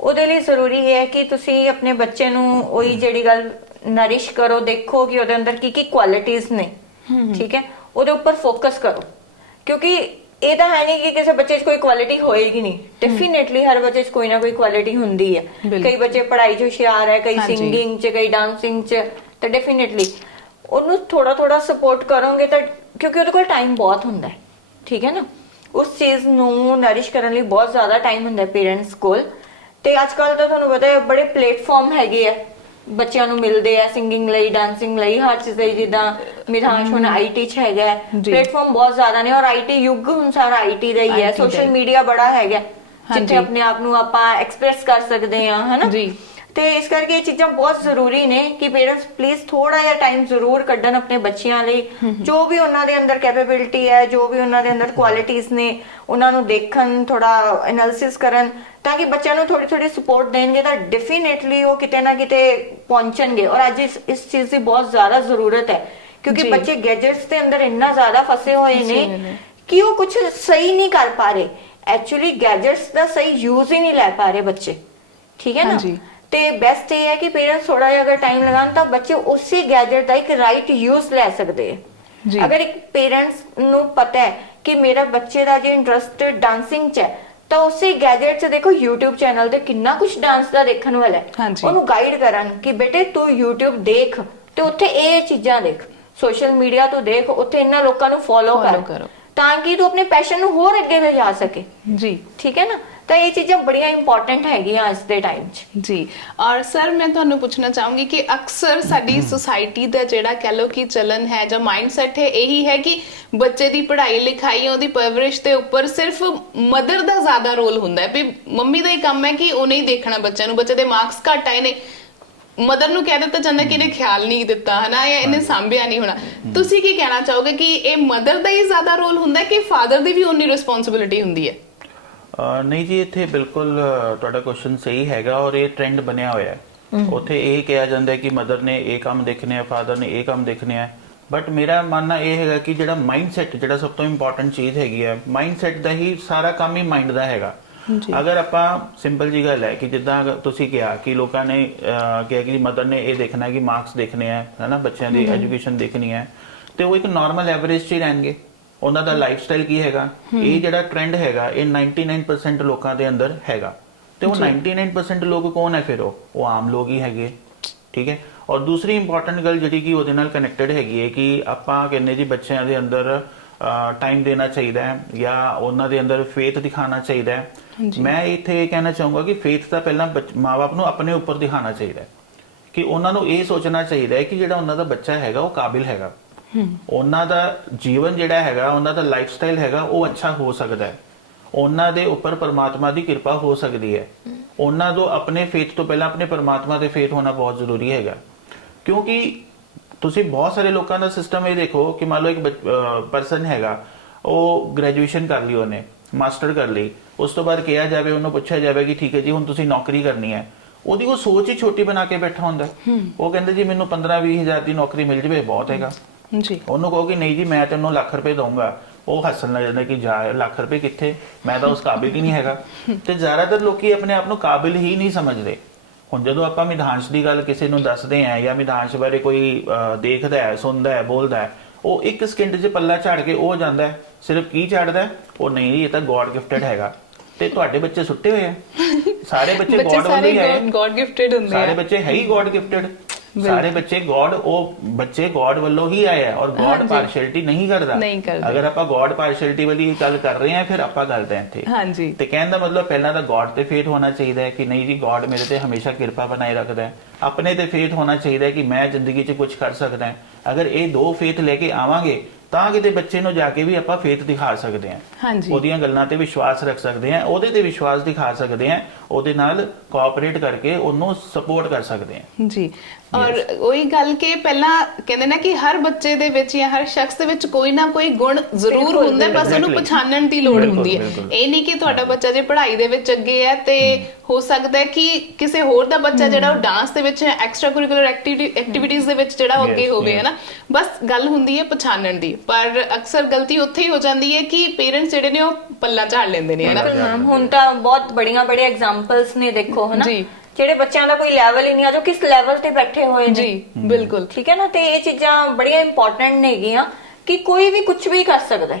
ਉਹਦੇ ਲਈ ਜ਼ਰੂਰੀ ਹੈ ਕਿ ਤੁਸੀਂ ਆਪਣੇ ਬੱਚੇ ਨੂੰ ਉਹੀ ਜਿਹੜੀ ਗੱਲ ਨਰਿਸ਼ ਕਰੋ, ਦੇਖੋ ਕਿ ਉਹਦੇ ਅੰਦਰ ਕੀ ਕੀ ਕੁਆਲਿਟੀਜ਼ ਨੇ। ਠੀਕ ਹੈ, ਉਹਦੇ ਉੱਪਰ ਫੋਕਸ ਕਰੋ, ਕਿਉਂਕਿ ਇਹ ਤਾਂ ਹੈ ਨਹੀਂ ਕਿ ਕਿਸੇ ਬੱਚੇ 'ਚ ਕੋਈ ਕੁਆਲਿਟੀ ਹੋਏਗੀ ਨਹੀਂ। ਡੈਫੀਨੇਟਲੀ ਹਰ ਬੱਚੇ 'ਚ ਕੋਈ ਨਾ ਕੋਈ ਕੁਆਲਿਟੀ ਹੁੰਦੀ ਹੈ। ਕਈ ਬੱਚੇ ਪੜ੍ਹਾਈ 'ਚ ਹੁਸ਼ਿਆਰ ਹੈ, ਕਈ ਸਿੰਗਿੰਗ 'ਚ, ਕਈ ਡਾਂਸਿੰਗ 'ਚ, ਤਾਂ ਡੈਫੀਨੇਟਲੀ ਉਹਨੂੰ ਥੋੜਾ ਥੋੜਾ ਸਪੋਰਟ ਕਰੋਗੇ ਤਾਂ, ਕਿਉਂਕਿ ਉਹਦੇ ਕੋਲ ਟਾਈਮ ਬਹੁਤ ਹੁੰਦਾ ਹੈ। ਠੀਕ ਹੈ ਨਾ, ਉਸ ਚੀਜ਼ ਨੂੰ ਨਰਿਸ਼ ਕਰਨ ਲਈ ਬਹੁਤ ਜ਼ਿਆਦਾ ਟਾਈਮ ਹੁੰਦਾ ਹੈ ਪੇਰੈਂਟਸ ਕੋਲ। ਤੇ ਅੱਜ ਕੱਲ ਤਾਂ ਤੁਹਾਨੂੰ ਪਤਾ ਹੈ ਬੜੇ ਪਲੇਟਫਾਰਮ ਹੈਗੇ ਆ ਬੱਚਿਆਂ ਨੂੰ ਮਿਲਦੇ ਆ, ਸਿੰਗਿੰਗ ਲਈ, ਡਾਂਸਿੰਗ ਲਈ, ਹਰ ਚੀਜ਼ ਲਈ। ਜਿੱਦਾਂ ਮਿਰਾਂਸ਼ ਹੁਣ ਆਈਟੀ 'ਚ ਹੈਗਾ, ਪਲੇਟਫਾਰਮ ਬਹੁਤ ਜ਼ਿਆਦਾ ਨੇ, ਔਰ ਆਈਟੀ ਯੁੱਗ ਹੁਣ ਸਾਰਾ ਆਈਟੀ ਦਾ ਹੀ ਹੈ। ਸੋਸ਼ਲ ਮੀਡੀਆ ਬੜਾ ਹੈਗਾ ਜਿੱਥੇ ਆਪਣੇ ਆਪ ਨੂੰ ਆਪਾਂ ਐਕਸਪ੍ਰੈਸ ਕਰ ਸਕਦੇ ਹਾਂ ਹਨਾ। ਤੇ ਇਸ ਕਰਕੇ ਇਹ ਚੀਜ਼ਾਂ ਬਹੁਤ ਜ਼ਰੂਰੀ ਨੇ ਕਿ ਪੇਰੈਂਟਸ ਪਲੀਜ਼ ਥੋੜਾ ਜਿਹਾ ਟਾਈਮ ਜ਼ਰੂਰ ਕੱਢਣ ਆਪਣੇ ਬੱਚਿਆਂ ਲਈ। ਜੋ ਵੀ ਉਹਨਾਂ ਦੇ ਅੰਦਰ ਕੈਪੇਬਿਲਿਟੀ ਹੈ, ਜੋ ਵੀ ਉਹਨਾਂ ਦੇ ਅੰਦਰ ਕੁਆਲਿਟੀਜ਼ ਨੇ, ਉਹਨਾਂ ਨੂੰ ਦੇਖਣ, ਥੋੜਾ ਐਨਾਲਿਸਿਸ ਕਰਨ, ਤਾਂ ਕਿ ਬੱਚਿਆਂ ਨੂੰ ਥੋੜੀ ਥੋੜੀ ਸਪੋਰਟ ਦੇਣਗੇ ਤਾਂ ਡੈਫੀਨੇਟਲੀ ਉਹ ਕਿਤੇ ਨਾ ਕਿਤੇ ਪਹੁੰਚਣਗੇ। ਔਰ ਅੱਜ ਇਸ ਚੀਜ਼ ਦੀ ਬਹੁਤ ਜ਼ਿਆਦਾ ਜ਼ਰੂਰਤ ਹੈ, ਕਿਉਂਕਿ ਬੱਚੇ ਗੈਜਟਸ ਦੇ ਅੰਦਰ ਇੰਨਾ ਜ਼ਿਆਦਾ ਫਸੇ ਹੋਏ ਨੇ ਕਿ ਉਹ ਕੁਝ ਸਹੀ ਨਹੀਂ ਕਰ ਪਾ ਰਹੇ। ਐਕਚੁਅਲੀ ਗੈਜਟਸ ਦਾ ਸਹੀ ਯੂਜ਼ ਹੀ ਨਹੀਂ ਲੈ ਪਾ ਰਹੇ ਬੱਚੇ। ਠੀਕ ਹੈ ਨਾ, ਤੇ ਬੈਸਟ ਇਹ ਹੈ ਕਿ ਪੇਰੈਂਟਸ ਥੋੜਾ ਜਿਹਾ ਅਗਰ ਟਾਈਮ ਲਗਾਉਣ ਤਾਂ ਬੱਚੇ ਉਸੇ ਗੈਜਟ ਦਾ ਇੱਕ ਰਾਈਟ ਯੂਜ਼ ਲੈ ਸਕਦੇ ਹੈ। ਅਗਰ ਇੱਕ ਪੇਰੈਂਟਸ ਨੂੰ ਪਤਾ ਹੈ ਕਿ ਮੇਰਾ ਬੱਚੇ ਦਾ ਜੇ ਇੰਟਰਸਟ ਡਾਂਸਿੰਗ 'ਚ ਹੈ, ਤਾਂ ਉਸੇ ਗੈਜਟ 'ਚ ਦੇਖੋ YouTube ਚੈਨਲ ਤੇ ਕਿੰਨਾ ਕੁਝ ਡਾਂਸ ਦਾ ਦੇਖਣ ਵਾਲਾ ਹੈ। ਉਹਨੂੰ ਗਾਈਡ ਕਰਨ ਕਿ ਬੇਟੇ ਤੂੰ YouTube ਦੇਖ ਤੇ ਉੱਥੇ ਇਹ ਚੀਜ਼ਾਂ ਦੇਖ, ਸੋਸ਼ਲ ਮੀਡੀਆ ਤੋਂ ਦੇਖ, ਉੱਥੇ ਇਹਨਾਂ ਲੋਕਾਂ ਨੂੰ ਫੋਲੋ ਕਰ, ਤਾਂ ਕਿ ਤੂੰ ਆਪਣੇ ਪੈਸ਼ਨ ਨੂੰ ਹੋਰ ਅੱਗੇ ਲੈ ਜਾ ਸਕੇ। ਠੀਕ ਹੈ ਨਾ, ਤਾਂ ਇਹ ਚੀਜ਼ਾਂ ਬੜੀਆਂ ਇੰਪੋਰਟੈਂਟ ਹੈਗੀਆਂ ਅੱਜ ਦੇ ਟਾਈਮ 'ਚ। ਜੀ। ਔਰ ਸਰ ਮੈਂ ਤੁਹਾਨੂੰ ਪੁੱਛਣਾ ਚਾਹੂੰਗੀ ਕਿ ਅਕਸਰ ਸਾਡੀ ਸੋਸਾਇਟੀ ਦਾ ਜਿਹੜਾ ਕਹਿ ਲਓ ਕਿ ਚਲਨ ਹੈ ਜਾਂ ਮਾਈਂਡਸੈਟ ਹੈ, ਇਹੀ ਹੈ ਕਿ ਬੱਚੇ ਦੀ ਪੜ੍ਹਾਈ ਲਿਖਾਈ, ਉਹਦੀ ਪਰਵਰਿਸ਼ ਦੇ ਉੱਪਰ ਸਿਰਫ ਮਦਰ ਦਾ ਜ਼ਿਆਦਾ ਰੋਲ ਹੁੰਦਾ ਹੈ ਵੀ ਮੰਮੀ ਦਾ ਹੀ ਕੰਮ ਹੈ ਕਿ ਉਹਨੇ ਹੀ ਦੇਖਣਾ ਬੱਚਿਆਂ ਨੂੰ। ਬੱਚੇ ਦੇ ਮਾਰਕਸ ਘੱਟ ਆਏ ਨੇ, ਮਦਰ ਨੂੰ ਕਹਿ ਦਿੱਤਾ ਜਾਂਦਾ ਕਿ ਇਹਨੇ ਖਿਆਲ ਨਹੀਂ ਦਿੱਤਾ ਹਨਾ, ਜਾਂ ਇਹਨੇ ਸਾਂਭਿਆ ਨਹੀਂ ਹੋਣਾ। ਤੁਸੀਂ ਕੀ ਕਹਿਣਾ ਚਾਹੋਗੇ ਕਿ ਇਹ ਮਦਰ ਦਾ ਹੀ ਜ਼ਿਆਦਾ ਰੋਲ ਹੁੰਦਾ ਹੈ ਕਿ ਫਾਦਰ ਦੀ ਵੀ ਉਨੀ ਰਿਸਪੌਂਸਿਬਿਲਿਟੀ ਹੁੰਦੀ ਹੈ? ਨਹੀਂ ਜੀ, ਇੱਥੇ ਬਿਲਕੁਲ ਤੁਹਾਡਾ ਕੁਐਸਚਨ ਸਹੀ ਹੈਗਾ ਔਰ ਇਹ ਟ੍ਰੈਂਡ ਬਣਿਆ ਹੋਇਆ ਹੈ। ਉੱਥੇ ਇਹ ਕਿਹਾ ਜਾਂਦਾ ਹੈ ਕਿ ਮਦਰ ਨੇ ਇਹ ਕੰਮ ਦੇਖਣੇ ਆ, ਫਾਦਰ ਨੇ ਇਹ ਕੰਮ ਦੇਖਣੇ ਆ, ਬਟ ਮੇਰਾ ਮੰਨਣਾ ਇਹ ਹੈਗਾ ਕਿ ਜਿਹੜਾ ਮਾਈਂਡਸੈਟ, ਜਿਹੜਾ ਸਭ ਤੋਂ ਇੰਪੋਰਟੈਂਟ ਚੀਜ਼ ਹੈਗੀ ਹੈ, ਮਾਈਂਡਸੈਟ ਦਾ ਹੀ ਸਾਰਾ ਕੰਮ ਹੀ ਮਾਈਂਡ ਦਾ ਹੈਗਾ। ਅਗਰ ਆਪਾਂ ਸਿੰਪਲ ਜੀ ਗੱਲ ਹੈ ਕਿ ਜਿੱਦਾਂ ਤੁਸੀਂ ਕਿਹਾ ਕਿ ਲੋਕਾਂ ਨੇ ਕਿਹਾ ਕਿ ਮਦਰ ਨੇ ਇਹ ਦੇਖਣਾ ਹੈ ਕਿ ਮਾਰਕਸ ਦੇਖਣੇ ਆ, ਹਨਾ, ਬੱਚਿਆਂ ਦੀ ਐਜੂਕੇਸ਼ਨ ਦੇਖਣੀ ਹੈ, ਤੇ ਉਹ ਇੱਕ ਨਾਰਮਲ ਐਵਰੇਜ 'ਚ ਹੀ ਰਹਿਣਗੇ। ਉਹਨਾਂ ਦਾ ਲਾਈਫ ਸਟਾਈਲ ਕੀ ਹੈਗਾ, ਇਹ ਜਿਹੜਾ ਟ੍ਰੈਂਡ ਹੈਗਾ ਇਹ 99% ਲੋਕਾਂ ਦੇ ਅੰਦਰ ਹੈਗਾ। ਤੇ ਉਹ 99% ਲੋਕ ਕੌਣ ਹੈ ਫਿਰ? ਉਹ ਆਮ ਲੋਕ ਹੀ ਹੈਗੇ, ਠੀਕ ਹੈ। ਔਰ ਦੂਸਰੀ ਇੰਪੋਰਟੈਂਟ ਗੱਲ ਜਿਹੜੀ ਕਿ ਉਹਦੇ ਨਾਲ ਕਨੈਕਟਡ ਹੈਗੀ ਹੈ ਕਿ ਆਪਾਂ ਕਹਿੰਦੇ ਜੀ ਬੱਚਿਆਂ ਦੇ ਅੰਦਰ ਟਾਈਮ ਦੇਣਾ ਚਾਹੀਦਾ ਹੈ ਜਾਂ ਉਹਨਾਂ ਦੇ ਅੰਦਰ ਫੇਥ ਦਿਖਾਉਣਾ ਚਾਹੀਦਾ ਹੈ। ਮੈਂ ਇੱਥੇ ਇਹ ਕਹਿਣਾ ਚਾਹੂੰਗਾ ਕਿ ਫੇਥ ਤਾਂ ਪਹਿਲਾਂ ਮਾਂ-ਬਾਪ ਨੂੰ ਆਪਣੇ ਉੱਪਰ ਦਿਖਾਉਣਾ ਚਾਹੀਦਾ ਹੈ ਕਿ ਉਹਨਾਂ ਨੂੰ ਇਹ ਸੋਚਣਾ ਚਾਹੀਦਾ ਹੈ ਕਿ ਜਿਹੜਾ ਉਹਨਾਂ ਦਾ ਬੱਚਾ ਹੈਗਾ ਉਹ ਕਾਬਿਲ ਹੈਗਾ, ਉਹਨਾਂ ਦਾ ਜੀਵਨ ਜਿਹੜਾ ਹੈਗਾ, ਉਹਨਾਂ ਦਾ ਲਾਈਫ ਸਟਾਈਲ ਹੈਗਾ ਉਹ ਅੱਛਾ ਹੋ ਸਕਦਾ ਹੈ, ਉਹਨਾਂ ਦੇ ਉੱਪਰ ਪਰਮਾਤਮਾ ਦੀ ਕਿਰਪਾ ਹੋ ਸਕਦੀ ਹੈ। ਉਹਨਾਂ ਤੋਂ ਆਪਣੇ ਫੇਥ ਤੋਂ ਪਹਿਲਾਂ ਆਪਣੇ ਪਰਮਾਤਮਾ ਤੇ ਫੇਥ ਹੋਣਾ ਬਹੁਤ ਜ਼ਰੂਰੀ ਹੈਗਾ। ਕਿਉਂਕਿ ਤੁਸੀਂ ਬਹੁਤ ਸਾਰੇ ਲੋਕਾਂ ਦਾ ਸਿਸਟਮ ਇਹ ਦੇਖੋ ਕਿ ਮੰਨ ਲਓ ਇੱਕ ਪਰਸਨ ਹੈਗਾ, ਉਹ ਗ੍ਰੈਜੂਏਸ਼ਨ ਕਰ ਲਈ, ਉਹਨੇ ਮਾਸਟਰ ਕਰ ਲਈ, ਉਸ ਤੋਂ ਬਾਅਦ ਕਿਹਾ ਜਾਵੇ, ਉਹਨੂੰ ਪੁੱਛਿਆ ਜਾਵੇ ਕਿ ਠੀਕ ਹੈ ਜੀ ਹੁਣ ਤੁਸੀਂ ਨੌਕਰੀ ਕਰਨੀ ਹੈ, ਉਹਦੀ ਉਹ ਸੋਚ ਹੀ ਛੋਟੀ ਬਣਾ ਕੇ ਬੈਠਾ ਹੁੰਦਾ। ਉਹ ਕਹਿੰਦਾ ਜੀ ਮੈਨੂੰ 15-20 ਹਜ਼ਾਰ ਦੀ ਨੌਕਰੀ ਮਿਲ ਜਾਵੇ ਬਹੁਤ ਹੈਗਾ ਜੀ। ਉਹਨੂੰ ਕਹੋ ਕਿ ਨਹੀਂ ਜੀ ਮੈਂ ਤੈਨੂੰ ਲੱਖ ਰੁਪਏ ਦਊਂਗਾ, ਉਹ ਹੱਸਣ ਲੱਗ ਜਾਂਦਾ ਕਿ ਜਾ ਲੱਖ ਰੁਪਏ ਕਿੱਥੇ, ਮੈਂ ਤਾਂ ਉਸ ਕਾਬਿਲ ਹੀ ਨਹੀਂ ਹੈਗਾ। ਤੇ ਜ਼ਿਆਦਾਤਰ ਲੋਕੀ ਆਪਣੇ ਆਪ ਨੂੰ ਕਾਬਿਲ ਹੀ ਨਹੀਂ ਸਮਝਦੇ। ਹੁਣ ਜਦੋਂ ਆਪਾਂ ਮਿਧਾਂਸ਼ ਦੀ ਗੱਲ ਕਿਸੇ ਨੂੰ ਦੱਸਦੇ ਆ ਜਾਂ ਮਿਧਾਂਸ਼ ਬਾਰੇ ਕੋਈ ਦੇਖਦਾ ਹੈ, ਸੁਣਦਾ ਹੈ, ਬੋਲਦਾ ਹੈ, ਉਹ ਇੱਕ ਸਕਿੰਟ 'ਚ ਪੱਲਾ ਝਾੜ ਕੇ ਉਹ ਜਾਂਦਾ ਹੈ। ਸਿਰਫ ਕੀ ਝਾੜਦਾ? ਉਹ ਨਹੀਂ ਜੀ ਇਹ ਤਾਂ ਗੋਡ ਗਿਫਟਡ ਹੈਗਾ। ਤੇ ਤੁਹਾਡੇ ਬੱਚੇ ਸੁੱਟੇ ਹੋਏ ਆ, ਸਾਰੇ ਬੱਚੇ ਗੋਡ ਵੱਲੋਂ ਹੀ ਆਏ, ਗੋਡ ਗਿਫਟਡ ਹੁੰਦੇ ਆ, ਸਾਰੇ ਬੱਚੇ ਹੈ ਹੀ ਗੋਡ ਗਿਫਟਡ, ਸਾਰੇ ਬੱਚੇ ਗੋਡ, ਉਹ ਬੱਚੇ ਗੋਡ ਵੱਲੋਂ ਹੀ ਆਏ ਆ ਔਰ ਗੋਡ ਪਾਰਸ਼ੈਲਿਟੀ ਨਹੀਂ ਕਰਦਾ। ਅਗਰ ਆਪਾਂ ਗੋਡ ਪਾਰਸ਼ੈਲਿਟੀ ਵਾਲੀ ਗੱਲ ਕਰ ਰਹੇ ਹਾਂ ਫਿਰ ਆਪਾਂ ਕਰਦੇ ਹਾਂ ਇੱਥੇ। ਹਾਂਜੀ, ਤੇ ਕਹਿਣ ਦਾ ਮਤਲਬ ਪਹਿਲਾਂ ਤਾਂ ਗੋਡ ਤੇ ਫੇਥ ਹੋਣਾ ਚਾਹੀਦਾ ਹੈ ਕਿ ਨਹੀਂ ਜੀ ਗੋਡ ਮੇਰੇ ਤੇ ਹਮੇਸ਼ਾ ਕਿਰਪਾ ਬਣਾਏ ਰੱਖਦਾ ਹੈ। ਆਪਣੇ ਤੇ ਫੇਥ ਹੋਣਾ ਚਾਹੀਦਾ ਹੈ ਕਿ ਮੈਂ ਜ਼ਿੰਦਗੀ 'ਚ ਕੁਝ ਕਰ ਸਕਦਾ ਹਾਂ। ਅਗਰ ਇਹ ਦੋ ਫੇਥ ਲੈ ਕੇ ਆਵਾਂਗੇ ਤਾਂ ਕਿਤੇ ਬੱਚੇ ਨੂੰ ਜਾ ਕੇ ਵੀ ਆਪਾਂ ਫੇਥ ਦਿਖਾ ਸਕਦੇ ਹਾਂ, ਉਹਦੀਆਂ ਗੱਲਾਂ ਤੇ ਵਿਸ਼ਵਾਸ ਰੱਖ ਸਕਦੇ ਹਾਂ, ਉਹਦੇ ਤੇ ਵਿਸ਼ਵਾਸ ਦਿਖਾ ਸਕਦੇ ਹਾਂ, ਉਹਦੇ ਨਾਲ ਕੋਆਪਰੇਟ ਕਰਕੇ ਉਹਨੂੰ ਸਪੋਰਟ ਕਰ ਸਕਦੇ ਹਾਂ ਜੀ। ਔਰ ਉਹੀ ਗੱਲ ਕਿ ਪਹਿਲਾਂ ਕਹਿੰਦੇ ਨਾ ਕਿ ਹਰ ਬੱਚੇ ਦੇ ਵਿੱਚ ਜਾਂ ਹਰ ਸ਼ਖਸ ਦੇ ਵਿੱਚ ਕੋਈ ਨਾ ਕੋਈ ਗੁਣ ਜ਼ਰੂਰ ਹੁੰਦਾ ਹੈ, ਬਸ ਉਹਨੂੰ ਪਛਾਣਨ ਦੀ ਲੋੜ ਹੁੰਦੀ ਹੈ। ਇਹ ਨਹੀਂ ਕਿ ਤੁਹਾਡਾ ਬੱਚਾ ਜੇ ਪੜ੍ਹਾਈ ਦੇ ਵਿੱਚ ਅੱਗੇ ਹੈ ਤੇ ਹੋ ਸਕਦਾ ਹੈ ਕਿ ਕਿਸੇ ਹੋਰ ਦਾ ਬੱਚਾ ਜਿਹੜਾ ਉਹ ਡਾਂਸ ਦੇ ਵਿੱਚ ਐਕਸਟਰਾ ਕਰਿਕੂਲਰ ਐਕਟੀਵਿਟੀਜ਼ ਦੇ ਵਿੱਚ ਜਿਹੜਾ ਉਹ ਅੱਗੇ ਹੋਵੇ, ਹੈ ਨਾ। ਬਸ ਗੱਲ ਹੁੰਦੀ ਹੈ ਪਛਾਣਨ ਦੀ, ਪਰ ਅਕਸਰ ਗਲਤੀ ਉੱਥੇ ਹੀ ਹੋ ਜਾਂਦੀ ਹੈ ਕਿ ਪੇਰੈਂਟਸ ਜਿਹੜੇ ਨੇ ਉਹ ਪੱਲਾ ਝਾੜ ਲੈਂਦੇ ਨੇ, ਹੈ ਨਾ। ਹੁਣ ਤਾਂ ਬਹੁਤ ਬੜੀਆਂ ਐਗਜ਼ਾਮਪਲਸ ਨੇ, ਦੇਖੋ, ਹੈ ਨਾ, ਜਿਹੜੇ ਬੱਚਿਆਂ ਦਾ ਕੋਈ ਲੈਵਲ ਹੀ ਨਹੀਂ ਆ, ਜੋ ਕਿਸ ਲੈਵਲ ਤੇ ਬੈਠੇ ਹੋਏ ਨੇ ਜੀ। ਬਿਲਕੁਲ ਠੀਕ ਹੈ ਨਾ। ਤੇ ਇਹ ਚੀਜ਼ਾਂ ਬੜੀਆਂ ਇੰਪੋਰਟੈਂਟ ਨੇਗੀਆਂ ਕਿ ਕੋਈ ਵੀ ਕੁਝ ਵੀ ਕਰ ਸਕਦਾ ਹੈ,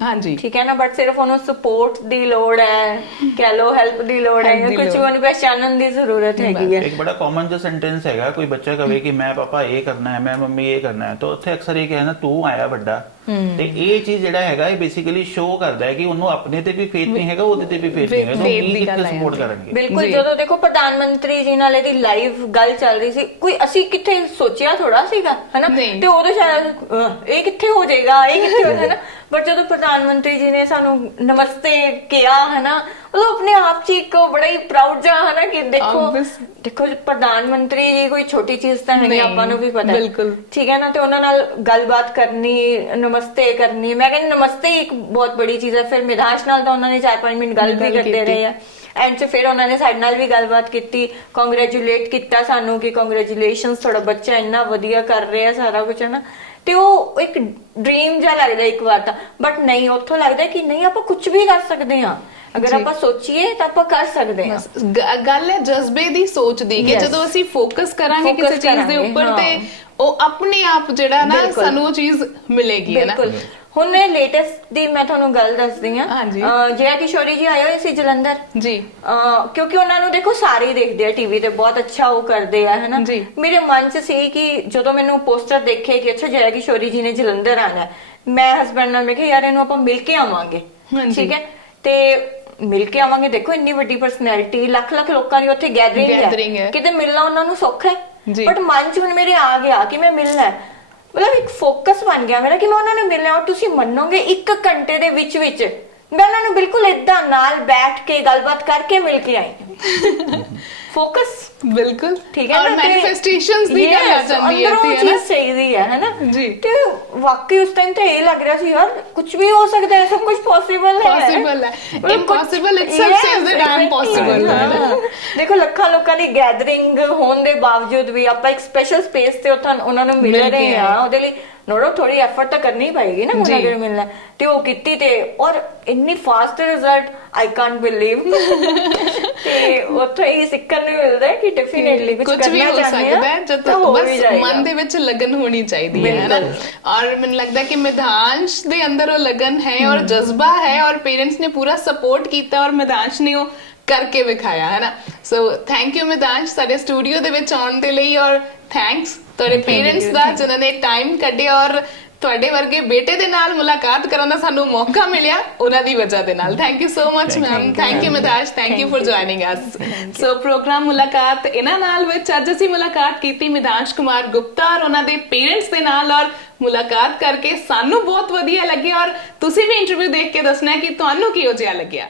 ਹਾਂਜੀ, ਠੀਕ ਹੈ ਨਾ। ਬਟ ਸਿਰਫ ਉਹਨੂੰ ਸਪੋਰਟ ਦੀ ਲੋੜ ਹੈ, ਕਹਿ ਲੋ ਹੈਲਪ ਦੀ ਲੋੜ ਹੈ, ਕੁਝ ਉਹਨੂੰ ਪਛਾਣਨ ਦੀ ਜ਼ਰੂਰਤ ਹੈਗੀ ਹੈ। ਇੱਕ ਬੜਾ ਕਾਮਨ ਜਿਹਾ ਸੈਂਟੈਂਸ ਹੈਗਾ, ਕੋਈ ਬੱਚਾ ਕਹੇ ਕਿ ਮੈਂ ਪਾਪਾ ਇਹ ਕਰਨਾ ਹੈ, ਮੈਂ ਮੰਮੀ ਇਹ ਕਰਨਾ ਹੈ, ਤਾਂ ਉੱਥੇ ਅਕਸਰ ਇਹ ਕਹਿਣਾ ਤੂੰ ਆਇਆ ਵੱਡਾ। ਤੇ ਇਹ ਚੀਜ਼ ਜਿਹੜਾ ਹੈਗਾ ਇਹ ਬੇਸਿਕਲੀ ਸ਼ੋ ਕਰਦਾ ਹੈ ਕਿ ਉਹਨੂੰ ਆਪਣੇ ਤੇ ਵੀ ਫੇਥ ਨਹੀਂ ਹੈਗਾ, ਉਹਦੇ ਤੇ ਵੀ ਫੇਥ ਨਹੀਂ ਹੈਗਾ, ਉਹ ਕਿੱਥੇ ਸਪੋਰਟ ਕਰਨਗੇ। ਬਿਲਕੁਲ, ਜਦੋਂ ਦੇਖੋ ਪ੍ਰਧਾਨ ਮੰਤਰੀ ਜੀ ਨਾਲ ਇਹਦੀ ਲਾਈਵ ਗੱਲ ਚੱਲ ਰਹੀ ਸੀ, ਕੋਈ ਅਸੀਂ ਕਿੱਥੇ ਸੋਚਿਆ ਥੋੜਾ ਸੀਗਾ, ਹਨਾ, ਤੇ ਉਦੋਂ ਸ਼ਾਇਦ ਇਹ ਕਿੱਥੇ ਹੋ ਜਾਏਗਾ, ਇਹ ਕਿੱਥੇ ਹੋ ਜਾਏਗਾ। ਬਟ ਜਦੋਂ ਪ੍ਰਧਾਨ ਮੰਤਰੀ ਜੀ ਨੇ ਸਾਨੂੰ ਨਮਸਤੇ ਕਿਹਾ, ਹਨਾ, ਉਹ ਆਪਣੇ ਆਪ 'ਚ ਇੱਕ ਬੜਾ ਹੀ ਪ੍ਰਾਊਡ ਜਿਹਾ, ਹਨਾ, ਕਿ ਦੇਖੋ ਪ੍ਰਧਾਨ ਮੰਤਰੀ ਜੀ ਕੋਈ ਛੋਟੀ ਚੀਜ਼ ਤਾਂ ਨਹੀਂ, ਆਪਾਂ ਨੂੰ ਵੀ ਪਤਾ, ਬਿਲਕੁਲ ਠੀਕ ਹੈ ਨਾ। ਤੇ ਉਹਨਾਂ ਨਾਲ ਗੱਲਬਾਤ ਕਰਨੀ, ਨਮਸਤੇ ਕਰਨੀ, ਮੈਂ ਕਹਿੰਦੀ ਨਮਸਤੇ ਇੱਕ ਬਹੁਤ ਬੜੀ ਚੀਜ਼ ਹੈ। ਫਿਰ ਮਿਧਾਂਸ਼ ਨਾਲ ਤਾਂ ਉਹਨਾਂ ਨੇ 4-5 ਮਿੰਟ ਗੱਲ ਵੀ ਕਰਦੇ ਰਹੇ ਆ, ਐਂਡ 'ਚ ਫਿਰ ਉਹਨਾਂ ਨੇ ਸਾਡੇ ਨਾਲ ਵੀ ਗੱਲਬਾਤ ਕੀਤੀ, ਕੰਗ੍ਰੈਚੁਲੇਟ ਕੀਤਾ ਸਾਨੂੰ ਕਿ ਕੰਗ੍ਰੈਚੁਲੇਸ਼ਨਸ, ਤੁਹਾਡਾ ਬੱਚਾ ਇੰਨਾ ਵਧੀਆ ਕਰ ਰਿਹਾ ਸਾਰਾ ਕੁਝ, ਹੈ ਨਾ। ਤੇ ਉਹ ਇੱਕ ਡ੍ਰੀਮ ਜਿਹਾ ਲੱਗਦਾ ਇੱਕ ਵਾਰ ਤਾਂ, ਬਟ ਨਹੀਂ, ਉੱਥੋਂ ਲੱਗਦਾ ਕਿ ਨਹੀਂ ਆਪਾਂ ਕੁਝ ਵੀ ਕਰ ਸਕਦੇ ਹਾਂ, ਅਗਰ ਆਪਾਂ ਸੋਚੀਏ ਤਾਂ ਆਪਾਂ ਕਰ ਸਕਦੇ ਹਾਂ। ਗੱਲ ਹੈ ਜਜ਼ਬੇ ਦੀ, ਸੋਚ ਦੀ, ਕਿ ਜਦੋਂ ਅਸੀਂ ਫੋਕਸ ਕਰਾਂਗੇ ਕਿਸੇ ਚੀਜ਼ ਦੇ ਉੱਪਰ ਤੇ ਉਹ ਆਪਣੇ ਆਪ ਜਿਹੜਾ ਨਾ ਸਾਨੂੰ ਉਹ ਚੀਜ਼ ਮਿਲੇਗੀ, ਹੈ ਨਾ। ਹੁਣ ਇਹ ਲੇਟੈਸਟ ਦੀ ਮੈਂ ਤੁਹਾਨੂੰ ਗੱਲ ਦੱਸਦੀ ਹਾਂ। ਜਯਾ ਕਿਸ਼ੋਰੀ ਜੀ ਆਏ ਹੋਏ ਸੀ ਜਲੰਧਰ ਜੀ, ਕਿਉਂਕਿ ਉਹਨਾਂ ਨੂੰ ਦੇਖੋ ਸਾਰੇ ਦੇਖਦੇ ਆ ਟੀਵੀ ਤੇ, ਬਹੁਤ ਅੱਛਾ ਉਹ ਕਰਦੇ ਆ, ਹਨਾ। ਮੇਰੇ ਮਨ 'ਚ ਸੀ ਕਿ ਜਦੋਂ ਮੈਨੂੰ ਪੋਸਟਰ ਦੇਖੇ ਕਿ ਅੱਛਾ ਜਯਾ ਕਿਸ਼ੋਰੀ ਜੀ ਨੇ ਜਲੰਧਰ ਆਣਾ, ਮੈਂ ਹਸਬੈਂਡ ਨਾਲ ਮੈਂ ਕਿਹਾ ਯਾਰ ਇਹਨੂੰ ਆਪਾਂ ਮਿਲ ਕੇ ਆਵਾਂਗੇ, ਠੀਕ ਹੈ। ਤੇ ਮਿਲ ਕੇ ਆਵਾਂਗੇ, ਦੇਖੋ ਇੰਨੀ ਵੱਡੀ ਪਰਸਨੈਲਿਟੀ, ਲੱਖ ਲੋਕਾਂ ਦੀ ਉੱਥੇ ਗੈਦਰਿੰਗ ਹੈ, ਕਿਤੇ ਮਿਲਣਾ ਉਹਨਾਂ ਨੂੰ ਸੌਖਾ ਹੈ। ਬਟ ਮਨ 'ਚ ਹੁਣ ਮੇਰੇ ਆ ਗਿਆ ਕਿ ਮੈਂ ਮਿਲਣਾ ਹੈ, ਮਤਲਬ ਇੱਕ ਫੋਕਸ ਬਣ ਗਿਆ ਮੇਰਾ ਕਿ ਮੈਂ ਉਹਨਾਂ ਨੂੰ ਮਿਲਣਾ। ਔਰ ਤੁਸੀਂ ਮੰਨੋਗੇ 1 ਘੰਟੇ ਦੇ ਵਿੱਚ ਮੈਂ ਉਹਨਾਂ ਨੂੰ ਬਿਲਕੁਲ ਇਦਾਂ ਨਾਲ ਬੈਠ ਕੇ ਗੱਲਬਾਤ ਕਰਕੇ ਮਿਲ ਕੇ ਆਈ ਹਾਂ। ਫੋਕਸ ਬਿਲਕੁਲ ਠੀਕ ਹੈ ਔਰ ਨਾ, ਤੇ- ਮੈਨੀਫੈਸਟੇਸ਼ਨਸ ਦੀ ਗੱਲ ਆ Yes, ਜਾਂਦੀ ਹੈ ਅੰਦਰੋਂ ਇੱਥੇ, ਹੈ ਚੀਜ਼ ਨਾ? ਚਾਹੀਦੀ ਹੈ ਨਾ ਜੀ। ਤੇ ਵਾਕਈ ਉਸ ਟਾਈਮ ਤੇ ਇਹ ਲੱਗ ਰਿਹਾ ਸੀ ਯਾਰ ਕੁਝ ਵੀ ਹੋ ਸਕਦਾ ਹੈ, ਸਭ ਕੁਝ ਪੋਸੀਬਲ ਹੈ। Possible ਹੈ। ਮਤਲਬ Impossible itself Yes, says that I am possible, exactly, ਹੈ ਨਾ? ਹਾਂ। ਦੇਖੋ ਲੱਖਾਂ ਲੋਕਾਂ ਦੀ ਗੈਦਰਿੰਗ ਹੋਣ ਦੇ ਬਾਵਜੂਦ ਵੀ ਆਪਾਂ ਇੱਕ ਸਪੈਸ਼ਲ ਸਪੇਸ ਤੇ ਉਹਨਾਂ ਨੂੰ ਮਿਲ ਮਿਲ ਕੇ ਰਹੇ ਹਾਂ, ਉਹਦੇ ਲਈ ਨੋੜੋ ਥੋੜੀ ਐਫਰਟ ਤਾਂ ਕਰਨੀ ਪਏਗੀ ਨਾ ਜੀ। ਉਹਨਾਂ ਨੂੰ ਮਿਲਣਾ, ਤੇ ਉਹ ਕੀਤੀ ਤੇ ਔਰ ਇੰਨੀ fast result I can't believe. ਤੇ ਉੱਥੋਂ ਇਹ ਸਿੱਖਣ ਨੂੰ ਮਿਲਦਾ ਹੈ ਕਿ ਡੈਫੀਨਿਟਲੀ ਕੁਝ ਕੁਝ ਵੀ ਕਰਨਾ ਹੋ ਚਾਹੁੰਦੇ ਸਕਦਾ ਹੈ ਆ ਜਦ ਤਾਂ ਹੋ ਵੀ ਬਸ ਜਾਏਗਾ। ਮਨ ਦੇ ਵਿੱਚ ਲਗਨ ਹੋਣੀ ਚਾਹੀਦੀ ਹੈ ਨਾ। ਬਿਲਕੁਲ। ਔਰ ਮੈਨੂੰ ਲੱਗਦਾ ਕਿ ਮਿਧਾਂਸ਼ ਦੇ ਅੰਦਰ ਉਹ ਲਗਨ ਹੈ ਔਰ ਜਜ਼ਬਾ ਹੈ ਔਰ ਪੇਰੈਂਟਸ ਨੇ ਪੂਰਾ ਸਪੋਰਟ ਕੀਤਾ ਔਰ ਮਿਧਾਂਸ਼ ਨੇ ਉਹ ਕਰਕੇ ਵਿਖਾਇਆ ਹੈ ਨਾ। ਸੋ ਥੈਂਕ ਯੂ ਮਿਧਾਂਸ਼ ਸਾਡੇ ਸਟੂਡੀਓ ਦੇ ਵਿੱਚ ਆਉਣ ਦੇ ਲਈ, ਔਰ ਥੈਂਕਸ ਤੁਹਾਡੇ ਪੇਰੈਂਟਸ ਦਾ ਜਿਨ੍ਹਾਂ ਨੇ ਟਾਈਮ ਕੱਢਿਆ ਔਰ ਤੁਹਾਡੇ ਵਰਗੇ ਬੇਟੇ ਦੇ ਨਾਲ ਮੁਲਾਕਾਤ ਕਰਨ ਦਾ ਸਾਨੂੰ ਮੌਕਾ ਮਿਲਿਆ ਉਹਨਾਂ ਦੀ ਵਜ੍ਹਾ ਦੇ ਨਾਲ। Thank you so much ma'am. Thank you Midhansh, thank you for joining us. So program ਮੁਲਾਕਾਤ ਇਹਨਾਂ ਨਾਲ ਵਿੱਚ ਅੱਜ ਅਸੀਂ ਮੁਲਾਕਾਤ ਕੀਤੀ ਮਿਧਾਂਸ਼ ਕੁਮਾਰ ਗੁਪਤਾ ਔਰ ਉਹਨਾਂ ਦੇ ਪੇਰੈਂਟਸ ਦੇ ਨਾਲ, ਔਰ ਮੁਲਾਕਾਤ ਕਰਕੇ ਸਾਨੂੰ ਬਹੁਤ ਵਧੀਆ ਲੱਗਿਆ ਔਰ ਤੁਸੀਂ ਵੀ ਇੰਟਰਵਿਊ ਦੇਖ ਕੇ ਦੱਸਣਾ ਹੈ ਕਿ ਤੁਹਾਨੂੰ ਕਿਹੋ ਜਿਹਾ ਲੱਗਿਆ।